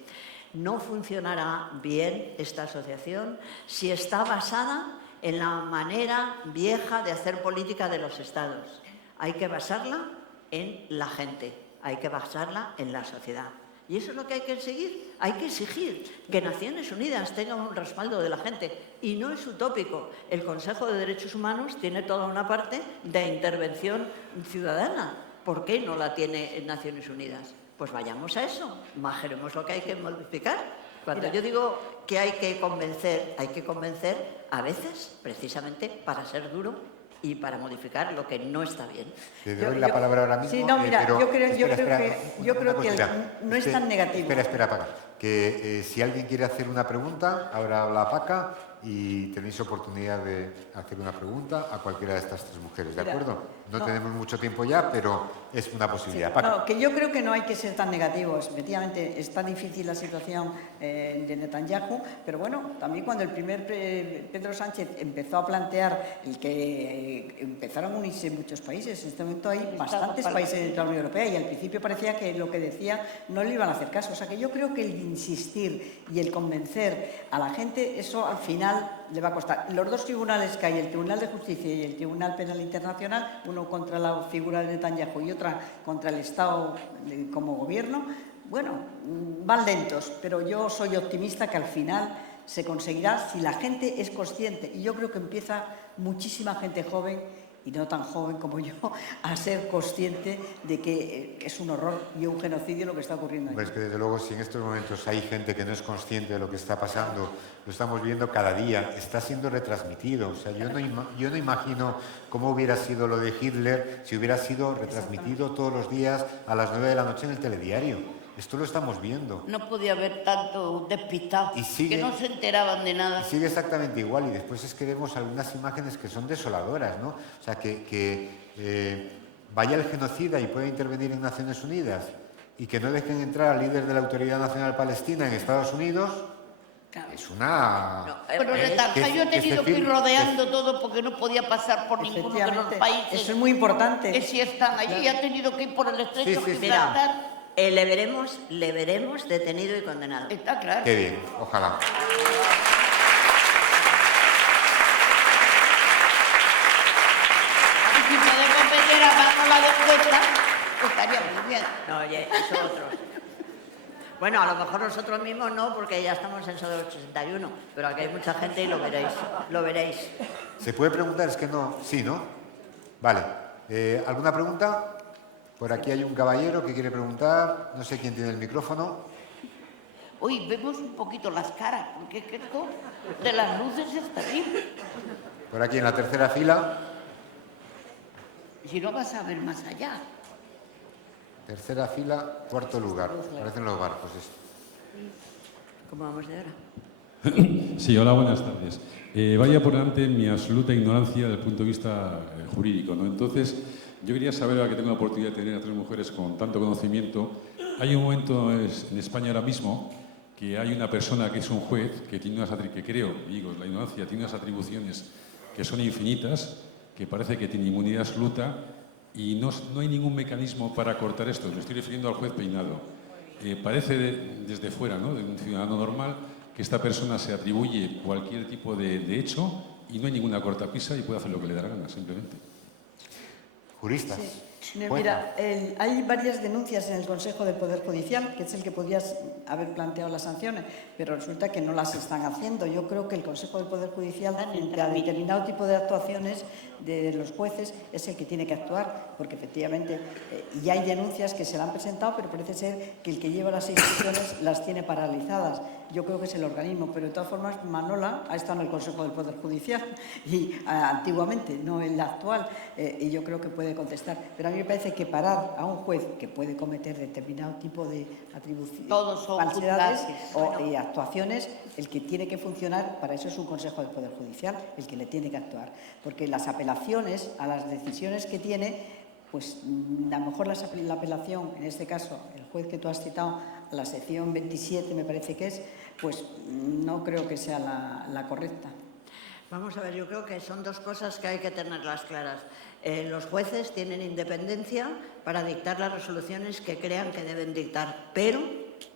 no funcionará bien esta asociación si está basada en la manera vieja de hacer política de los estados. Hay que basarla en la gente, hay que basarla en la sociedad. Y eso es lo que hay que seguir. Hay que exigir que Naciones Unidas tenga un respaldo de la gente. Y no es utópico. El Consejo de Derechos Humanos tiene toda una parte de intervención ciudadana. ¿Por qué no la tiene Naciones Unidas? pues vayamos a eso, majoremos lo que hay que modificar. Cuando yo digo que hay que convencer a veces precisamente para ser duro y para modificar lo que no está bien. Te doy la palabra ahora mismo. Sí, no, mira, pero yo creo que espera, no es tan negativo. Espera, Paca. Que si alguien quiere hacer una pregunta, ahora habla Paca y tenéis oportunidad de hacer una pregunta a cualquiera de estas tres mujeres, ¿de acuerdo? No tenemos mucho tiempo ya, pero es una posibilidad. Paca. No, que yo creo que no hay que ser tan negativos. Efectivamente, está difícil la situación de Netanyahu, pero bueno, también cuando el primer Pedro Sánchez empezó a plantear el que empezaron a unirse muchos países, en este momento hay bastantes países de la Unión Europea y al principio parecía que lo que decía no le iban a hacer caso. O sea que yo creo que el insistir y el convencer a la gente, eso al final le va a costar. Los dos tribunales que hay, el Tribunal de Justicia y el Tribunal Penal Internacional, uno contra la figura de Netanyahu y otra contra el Estado como gobierno, bueno, van lentos, pero yo soy optimista que al final se conseguirá si la gente es consciente. Y yo creo que empieza muchísima gente joven y no tan joven como yo, a ser consciente de que es un horror y un genocidio lo que está ocurriendo Hombre, aquí. es que desde luego, si en estos momentos hay gente que no es consciente de lo que está pasando, lo estamos viendo cada día, está siendo retransmitido. O sea, yo no imagino cómo hubiera sido lo de Hitler si hubiera sido retransmitido todos los días a las 9 de la noche en el telediario. Esto lo estamos viendo. No podía haber tanto despistado, sigue, que no se enteraban de nada. Y sigue exactamente igual. Y después es que vemos algunas imágenes que son desoladoras, ¿no? O sea, que vaya el genocida y pueda intervenir en Naciones Unidas y que no dejen entrar al líder de la Autoridad Nacional Palestina en Estados Unidos, es una... Pero yo he tenido que ir rodeando todo porque no podía pasar por ninguno de los países. Eso es muy importante. Que si están allí, ha tenido que ir por el estrecho Mira, Gibraltar. le veremos detenido y condenado. Está claro. Qué bien, ojalá. Y si podemos meter a mano la encuesta, estaría muy bien. No, oye, eso otros. Bueno, a lo mejor nosotros mismos no, porque ya estamos en eso del 81, pero aquí hay mucha gente y lo veréis. ¿Se puede preguntar? Es que no... Sí, ¿no? Vale. ¿Alguna pregunta? Por aquí hay un caballero que quiere preguntar. No sé quién tiene el micrófono. Hoy vemos un poquito las caras, porque es que esto de las luces es terrible. Por aquí en la tercera fila. Si no vas a ver más allá. Tercera fila, cuarto lugar. Parecen los barcos. ¿Cómo vamos de hora? Sí, hola, buenas tardes. Vaya por delante mi absoluta ignorancia desde el punto de vista jurídico, ¿no? Entonces, yo quería saber, ahora que tengo la oportunidad de tener a tres mujeres con tanto conocimiento, hay un momento en España ahora mismo que hay una persona que es un juez que tiene unas que creo, digo, la ignorancia, tiene unas atribuciones que son infinitas, que parece que tiene inmunidad absoluta y no hay ningún mecanismo para cortar esto. Me estoy refiriendo al juez Peinado. Parece desde fuera, ¿no?, de un ciudadano normal, que esta persona se atribuye cualquier tipo de hecho y no hay ninguna cortapisa y puede hacer lo que le da la gana, simplemente. Juristas. Sí. Mira, hay varias denuncias en el Consejo del Poder Judicial, que es el que podrías haber planteado las sanciones, pero resulta que no las están haciendo. Yo creo que el Consejo del Poder Judicial, frente a determinado tipo de actuaciones de los jueces, es el que tiene que actuar, porque efectivamente ya hay denuncias que se le han presentado, pero parece ser que el que lleva las instituciones las tiene paralizadas. Yo creo que es el organismo, pero de todas formas Manola ha estado en el Consejo del Poder Judicial y antiguamente, no en la actual, y yo creo que puede contestar. Pero a mí me parece que parar a un juez que puede cometer determinado tipo de atribuciones, falsedades y actuaciones, el que tiene que funcionar, para eso es un Consejo del Poder Judicial, el que le tiene que actuar. Porque las apelaciones a las decisiones que tiene, pues a lo mejor la apelación, en este caso, el juez que tú has citado, a la sección 27 me parece que es, pues no creo que sea la correcta. Vamos a ver, yo creo que son dos cosas que hay que tenerlas claras. Los jueces tienen independencia para dictar las resoluciones que crean que deben dictar, pero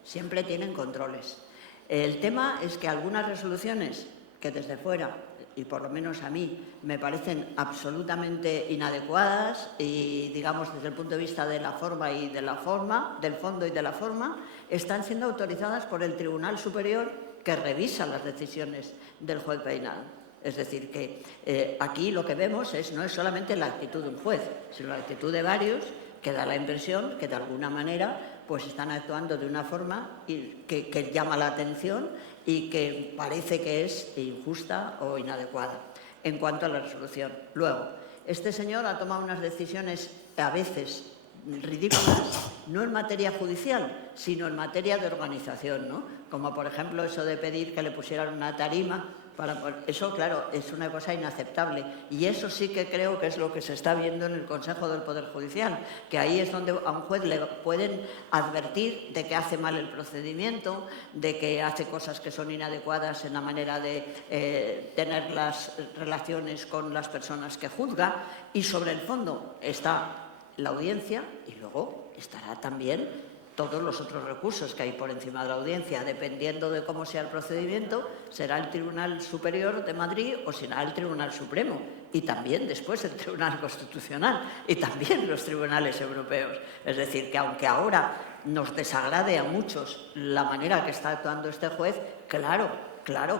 siempre tienen controles. El tema es que algunas resoluciones que desde fuera, y por lo menos a mí, me parecen absolutamente inadecuadas y, digamos, desde el punto de vista de la forma y de la forma, del fondo y de la forma, están siendo autorizadas por el Tribunal Superior que revisa las decisiones del juez Peinado. Es decir, que aquí lo que vemos no es solamente la actitud de un juez, sino la actitud de varios que da la impresión que de alguna manera pues están actuando de una forma que llama la atención y que parece que es injusta o inadecuada en cuanto a la resolución. Luego, este señor ha tomado unas decisiones a veces ridículas, no en materia judicial, sino en materia de organización, ¿no? Como por ejemplo eso de pedir que le pusieran una tarima. Eso, claro, es una cosa inaceptable y eso sí que creo que es lo que se está viendo en el Consejo del Poder Judicial, que ahí es donde a un juez le pueden advertir de que hace mal el procedimiento, de que hace cosas que son inadecuadas en la manera de tener las relaciones con las personas que juzga, y sobre el fondo está la audiencia y luego estará también todos los otros recursos que hay por encima de la audiencia. Dependiendo de cómo sea el procedimiento, será el Tribunal Superior de Madrid o será el Tribunal Supremo, y también después el Tribunal Constitucional y también los tribunales europeos. Es decir, que aunque ahora nos desagrade a muchos la manera que está actuando este juez, claro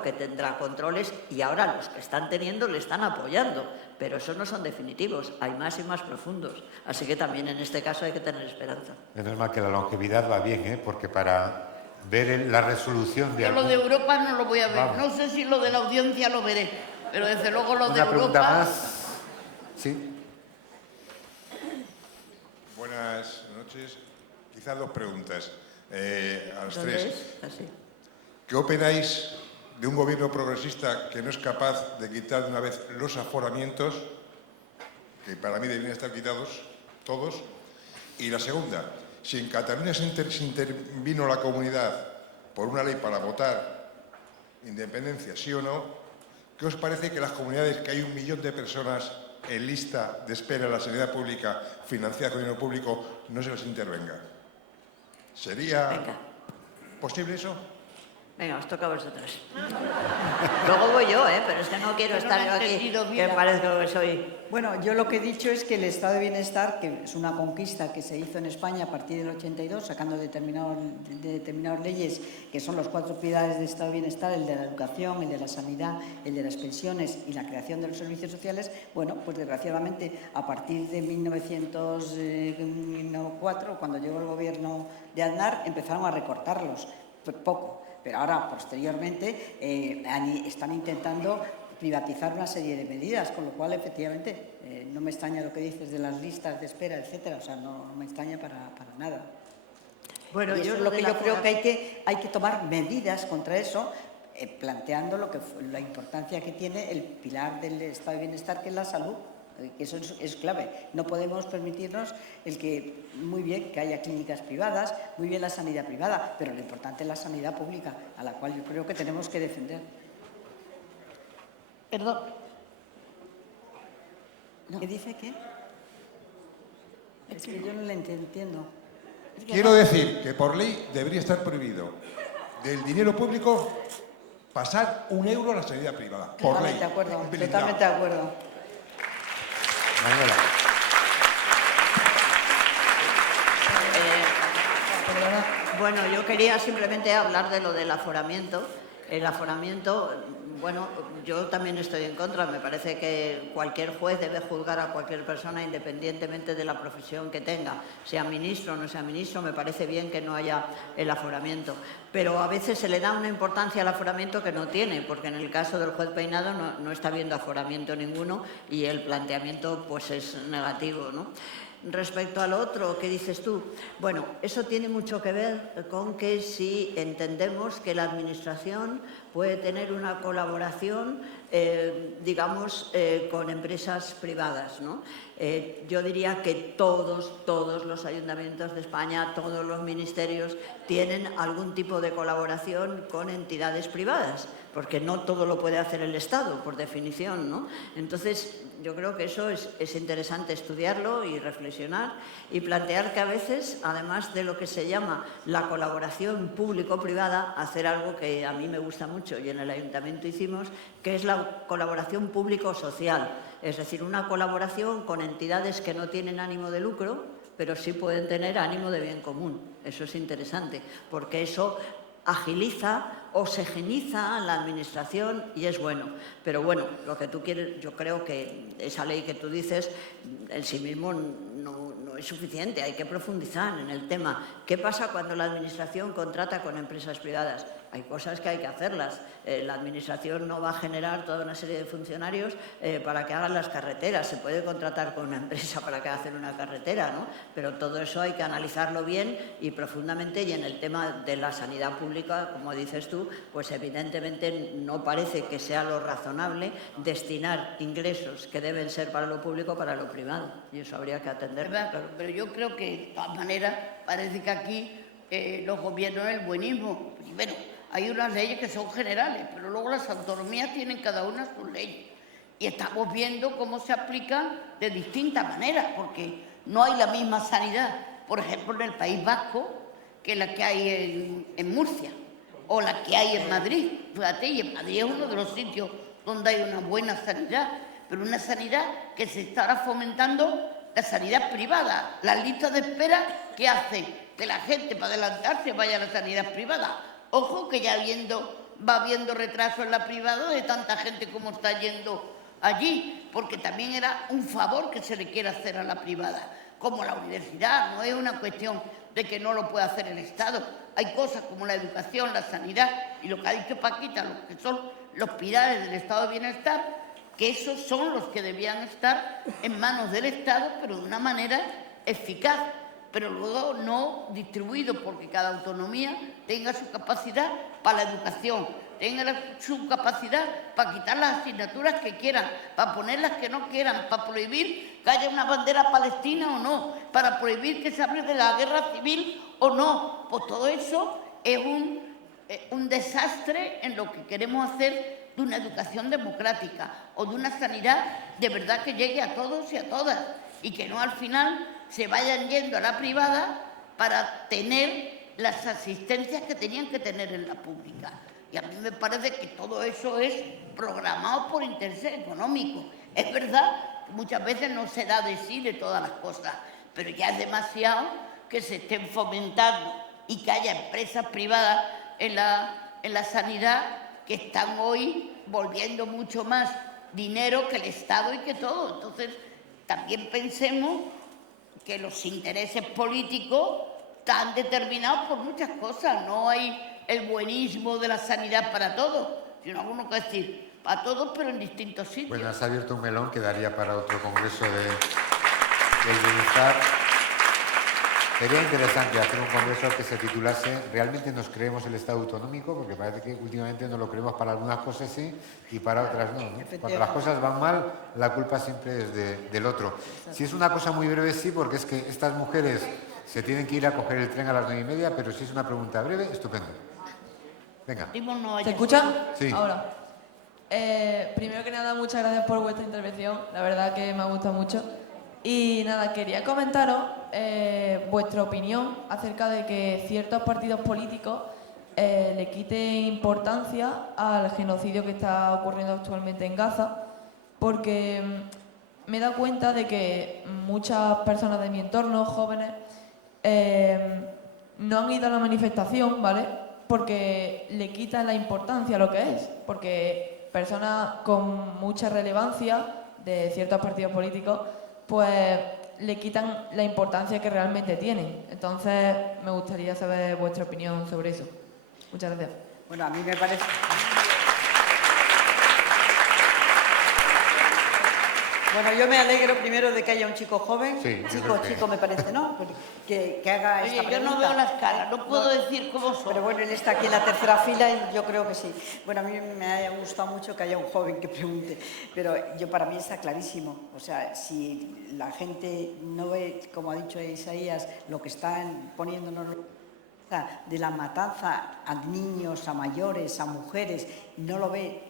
que tendrá controles, y ahora los que están teniendo le están apoyando, pero esos no son definitivos, hay más y más profundos. Así que también en este caso hay que tener esperanza. Menos mal que la longevidad va bien, ¿eh? Porque para ver la resolución de... Yo lo de Europa no lo voy a ver. Vamos. No sé si lo de la audiencia lo veré, pero desde luego lo de Europa... Una pregunta más. Sí. Buenas noches. Quizás dos preguntas a los tres. ¿Qué opináis de un gobierno progresista que no es capaz de quitar de una vez los aforamientos, que para mí deberían estar quitados todos? Y la segunda, si en Cataluña se intervino la comunidad por una ley para votar independencia, sí o no, ¿qué os parece que las comunidades, que hay 1 millón de personas en lista de espera en la sanidad pública financiada con dinero público, no se les intervenga? ¿Sería posible eso? Venga, os toca a vosotros. Luego voy yo, pero es que no quiero estar yo aquí, que parezco que soy... Bueno, yo lo que he dicho es que el estado de bienestar, que es una conquista que se hizo en España a partir del 82, sacando determinadas leyes, que son los 4 pilares de estado de bienestar, el de la educación, el de la sanidad, el de las pensiones y la creación de los servicios sociales. Bueno, pues desgraciadamente a partir de 1904, cuando llegó el gobierno de Aznar, empezaron a recortarlos, poco. Pero ahora, posteriormente, están intentando privatizar una serie de medidas, con lo cual, efectivamente, no me extraña lo que dices de las listas de espera, etcétera. O sea, no me extraña para nada. Bueno, y eso es lo que yo creo que hay que tomar medidas contra eso, planteando la importancia que tiene el pilar del estado de bienestar, que es la salud. Que eso es clave. No podemos permitirnos muy bien que haya clínicas privadas, muy bien la sanidad privada, pero lo importante es la sanidad pública, a la cual yo creo que tenemos que defender. Perdón. ¿Qué dice qué? Es que yo no le entiendo. Quiero decir que por ley debería estar prohibido del dinero público pasar 1 euro a la sanidad privada. Por ley. Totalmente de acuerdo. Manuela. Bueno, yo quería simplemente hablar de lo del aforamiento. El aforamiento, bueno, yo también estoy en contra. Me parece que cualquier juez debe juzgar a cualquier persona independientemente de la profesión que tenga. Sea ministro o no sea ministro, me parece bien que no haya el aforamiento. Pero a veces se le da una importancia al aforamiento que no tiene, porque en el caso del juez Peinado no está habiendo aforamiento ninguno y el planteamiento pues es negativo, ¿no? Respecto al otro, ¿qué dices tú? Bueno, eso tiene mucho que ver con que si entendemos que la Administración puede tener una colaboración, digamos, con empresas privadas, ¿no? Yo diría que todos los ayuntamientos de España, todos los ministerios tienen algún tipo de colaboración con entidades privadas, porque no todo lo puede hacer el Estado, por definición, ¿no? Entonces, yo creo que eso es interesante estudiarlo y reflexionar y plantear que a veces, además de lo que se llama la colaboración público-privada, hacer algo que a mí me gusta mucho y en el Ayuntamiento hicimos, que es la colaboración público-social. Es decir, una colaboración con entidades que no tienen ánimo de lucro, pero sí pueden tener ánimo de bien común. Eso es interesante, porque eso agiliza o segeniza la administración y es bueno. Pero bueno, lo que tú quieres, yo creo que esa ley que tú dices en sí mismo no es suficiente, hay que profundizar en el tema. ¿Qué pasa cuando la Administración contrata con empresas privadas? Hay cosas que hay que hacerlas. La Administración no va a generar toda una serie de funcionarios para que hagan las carreteras. Se puede contratar con una empresa para que hagan una carretera, ¿no? Pero todo eso hay que analizarlo bien y profundamente. Y en el tema de la sanidad pública, como dices tú, pues evidentemente no parece que sea lo razonable destinar ingresos que deben ser para lo público para lo privado. Y eso habría que atenderlo. Claro. Pero yo creo que, de todas maneras, parece que aquí los gobiernos el buenismo. Primero, hay unas leyes que son generales, pero luego las autonomías tienen cada una sus leyes. Y estamos viendo cómo se aplican de distintas maneras, porque no hay la misma sanidad, por ejemplo, en el País Vasco, que la que hay en Murcia, o la que hay en Madrid. Fíjate, y en Madrid es uno de los sitios donde hay una buena sanidad, pero una sanidad que se está ahora fomentando la sanidad privada. Las listas de espera que hacen que la gente para adelantarse vaya a la sanidad privada. Ojo que ya va habiendo retraso en la privada de tanta gente como está yendo allí, porque también era un favor que se le quiere hacer a la privada, como la universidad. No es una cuestión de que no lo pueda hacer el Estado. Hay cosas como la educación, la sanidad y lo que ha dicho Paquita, lo que son los pilares del Estado de Bienestar, que esos son los que debían estar en manos del Estado, pero de una manera eficaz, pero luego no distribuido, porque cada autonomía tenga su capacidad para la educación, tenga su capacidad para quitar las asignaturas que quieran, para poner las que no quieran, para prohibir que haya una bandera palestina o no, para prohibir que se hable de la guerra civil o no. Pues todo eso es un desastre en lo que queremos hacer de una educación democrática o de una sanidad de verdad que llegue a todos y a todas, y que no al final se vayan yendo a la privada para tener las asistencias que tenían que tener en la pública. Y a mí me parece que todo eso es programado por interés económico. Es verdad que muchas veces no se da de sí de todas las cosas, pero ya es demasiado que se estén fomentando y que haya empresas privadas en la sanidad que están hoy volviendo mucho más dinero que el Estado y que todo. Entonces, también pensemos que los intereses políticos están determinados por muchas cosas. No hay el buenismo de la sanidad para todos, sino alguno que decir, para todos, pero en distintos sitios. Bueno, has abierto un melón que daría para otro congreso del bienestar. Sería interesante hacer un congreso que se titulase ¿Realmente nos creemos el Estado autonómico? Porque parece que últimamente nos lo creemos para algunas cosas sí y para otras no, ¿no? Cuando las cosas van mal, la culpa siempre es del otro. Si es una cosa muy breve, sí, porque es que estas mujeres se tienen que ir a coger el tren a las 9:30, pero si es una pregunta breve, estupendo. Venga. ¿Se escucha? Sí. Ahora. Primero que nada, muchas gracias por vuestra intervención. La verdad que me ha gustado mucho. Y nada, quería comentaros vuestra opinión acerca de que ciertos partidos políticos le quiten importancia al genocidio que está ocurriendo actualmente en Gaza, porque me he dado cuenta de que muchas personas de mi entorno, jóvenes, no han ido a la manifestación, ¿vale? Porque le quitan la importancia a lo que es, porque personas con mucha relevancia de ciertos partidos políticos pues le quitan la importancia que realmente tienen. Entonces, me gustaría saber vuestra opinión sobre eso. Muchas gracias. Bueno, a mí me parece... Bueno, yo me alegro primero de que haya un chico joven, sí, chico me parece, ¿no? Que haga esta pregunta. Yo no veo las caras, no puedo decir cómo son. Pero bueno, él está aquí en la tercera fila y yo creo que sí. Bueno, a mí me ha gustado mucho que haya un joven que pregunte, pero para mí está clarísimo. O sea, si la gente no ve, como ha dicho Isaías, lo que están poniéndonos de la matanza a niños, a mayores, a mujeres, no lo ve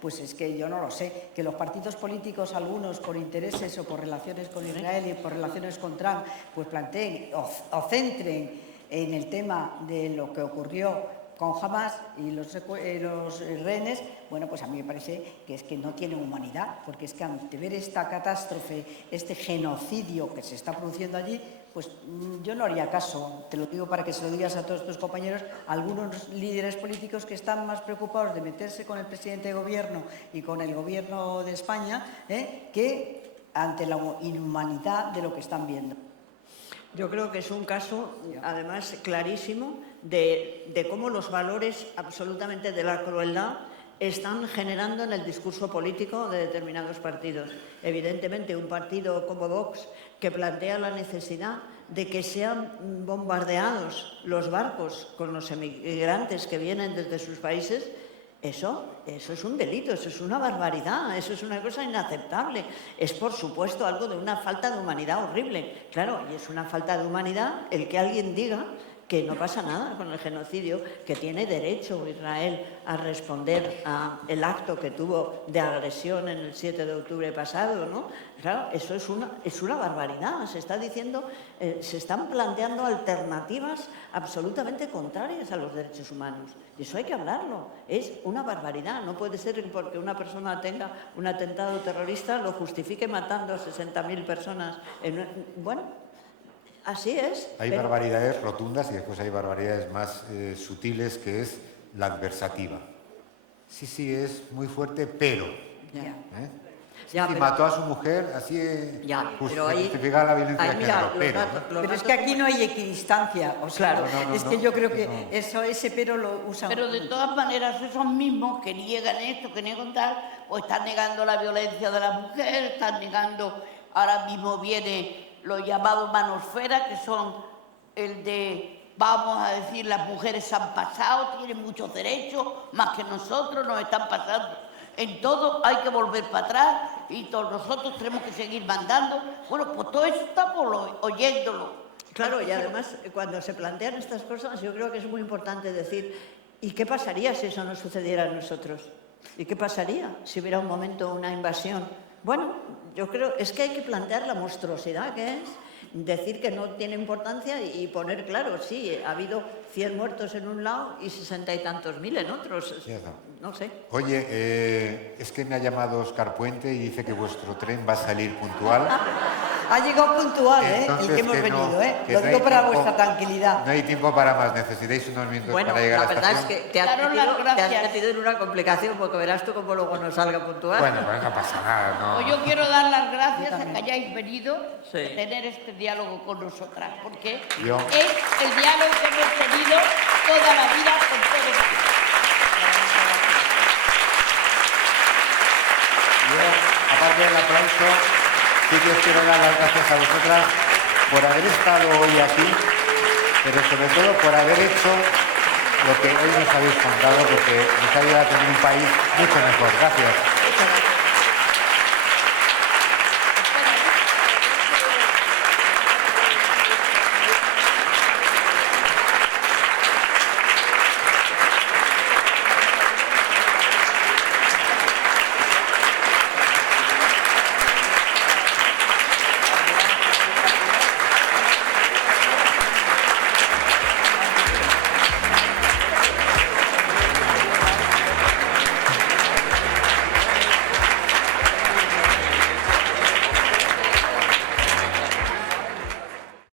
pues es que yo no lo sé, que los partidos políticos, algunos por intereses o por relaciones con Israel y por relaciones con Trump, pues planteen o centren en el tema de lo que ocurrió con Hamas y los rehenes, bueno, pues a mí me parece que es que no tienen humanidad, porque es que ante ver esta catástrofe, este genocidio que se está produciendo allí, pues yo no haría caso, te lo digo para que se lo digas a todos tus compañeros, algunos líderes políticos que están más preocupados de meterse con el presidente de gobierno y con el gobierno de España, que ante la inhumanidad de lo que están viendo. Yo creo que es un caso, además, clarísimo de cómo los valores absolutamente de la crueldad están generando en el discurso político de determinados partidos. Evidentemente, un partido como Vox, que plantea la necesidad de que sean bombardeados los barcos con los emigrantes que vienen desde sus países, eso es un delito, eso es una barbaridad, eso es una cosa inaceptable. Es, por supuesto, algo de una falta de humanidad horrible. Claro, y es una falta de humanidad el que alguien diga que no pasa nada con el genocidio, que tiene derecho Israel a responder al acto que tuvo de agresión en el 7 de octubre pasado, ¿no? Claro, eso es una barbaridad. Se está diciendo, se están planteando alternativas absolutamente contrarias a los derechos humanos. Y eso hay que hablarlo. Es una barbaridad. No puede ser que porque una persona tenga un atentado terrorista lo justifique matando a 60.000 personas. Bueno, así es. Hay barbaridades rotundas y después hay barbaridades más sutiles, que es la adversativa. Sí, es muy fuerte, pero... Ya, si mató a su mujer, así justifica la violencia de género. Pero es que aquí no hay equidistancia. O sea, claro, es que yo creo que ese pero lo usan. Pero de todas maneras, esos mismos que niegan esto, que niegan tal, pues están negando la violencia de la mujer, están negando, ahora mismo viene los llamados manosfera, que son el de, vamos a decir, las mujeres han pasado, tienen muchos derechos, más que nosotros, nos están pasando. En todo hay que volver para atrás y todos nosotros tenemos que seguir mandando. Bueno, pues todo eso estamos oyéndolo. Claro, y además, cuando se plantean estas cosas, yo creo que es muy importante decir, ¿y qué pasaría si eso no sucediera a nosotros? ¿Y qué pasaría si hubiera un momento, una invasión? Bueno, yo creo, es que hay que plantear la monstruosidad que es, decir que no tiene importancia y poner claro, sí, ha habido 100 muertos en un lado y 60 y tantos mil en otros. No sé. Oye, es que me ha llamado Óscar Puente y dice que vuestro tren va a salir puntual. Ha llegado puntual, Entonces, y que hemos venido, que Lo no digo hay para tiempo, vuestra tranquilidad. No hay tiempo para más, necesitáis unos minutos Bueno, para llegar a la la verdad estación. es que te has metido en una complicación, porque verás tú cómo luego no salga puntual. Bueno, pues no pasa nada, no. Pues yo quiero dar las gracias a que hayáis venido a tener este diálogo con nosotras, porque es el diálogo que hemos tenido toda la vida con todo el mundo. Yo, aparte del aplauso, sí que os quiero dar las gracias a vosotras por haber estado hoy aquí, pero sobre todo por haber hecho lo que hoy nos habéis contado, porque nos ha ayudado a tener un país mucho mejor. Gracias.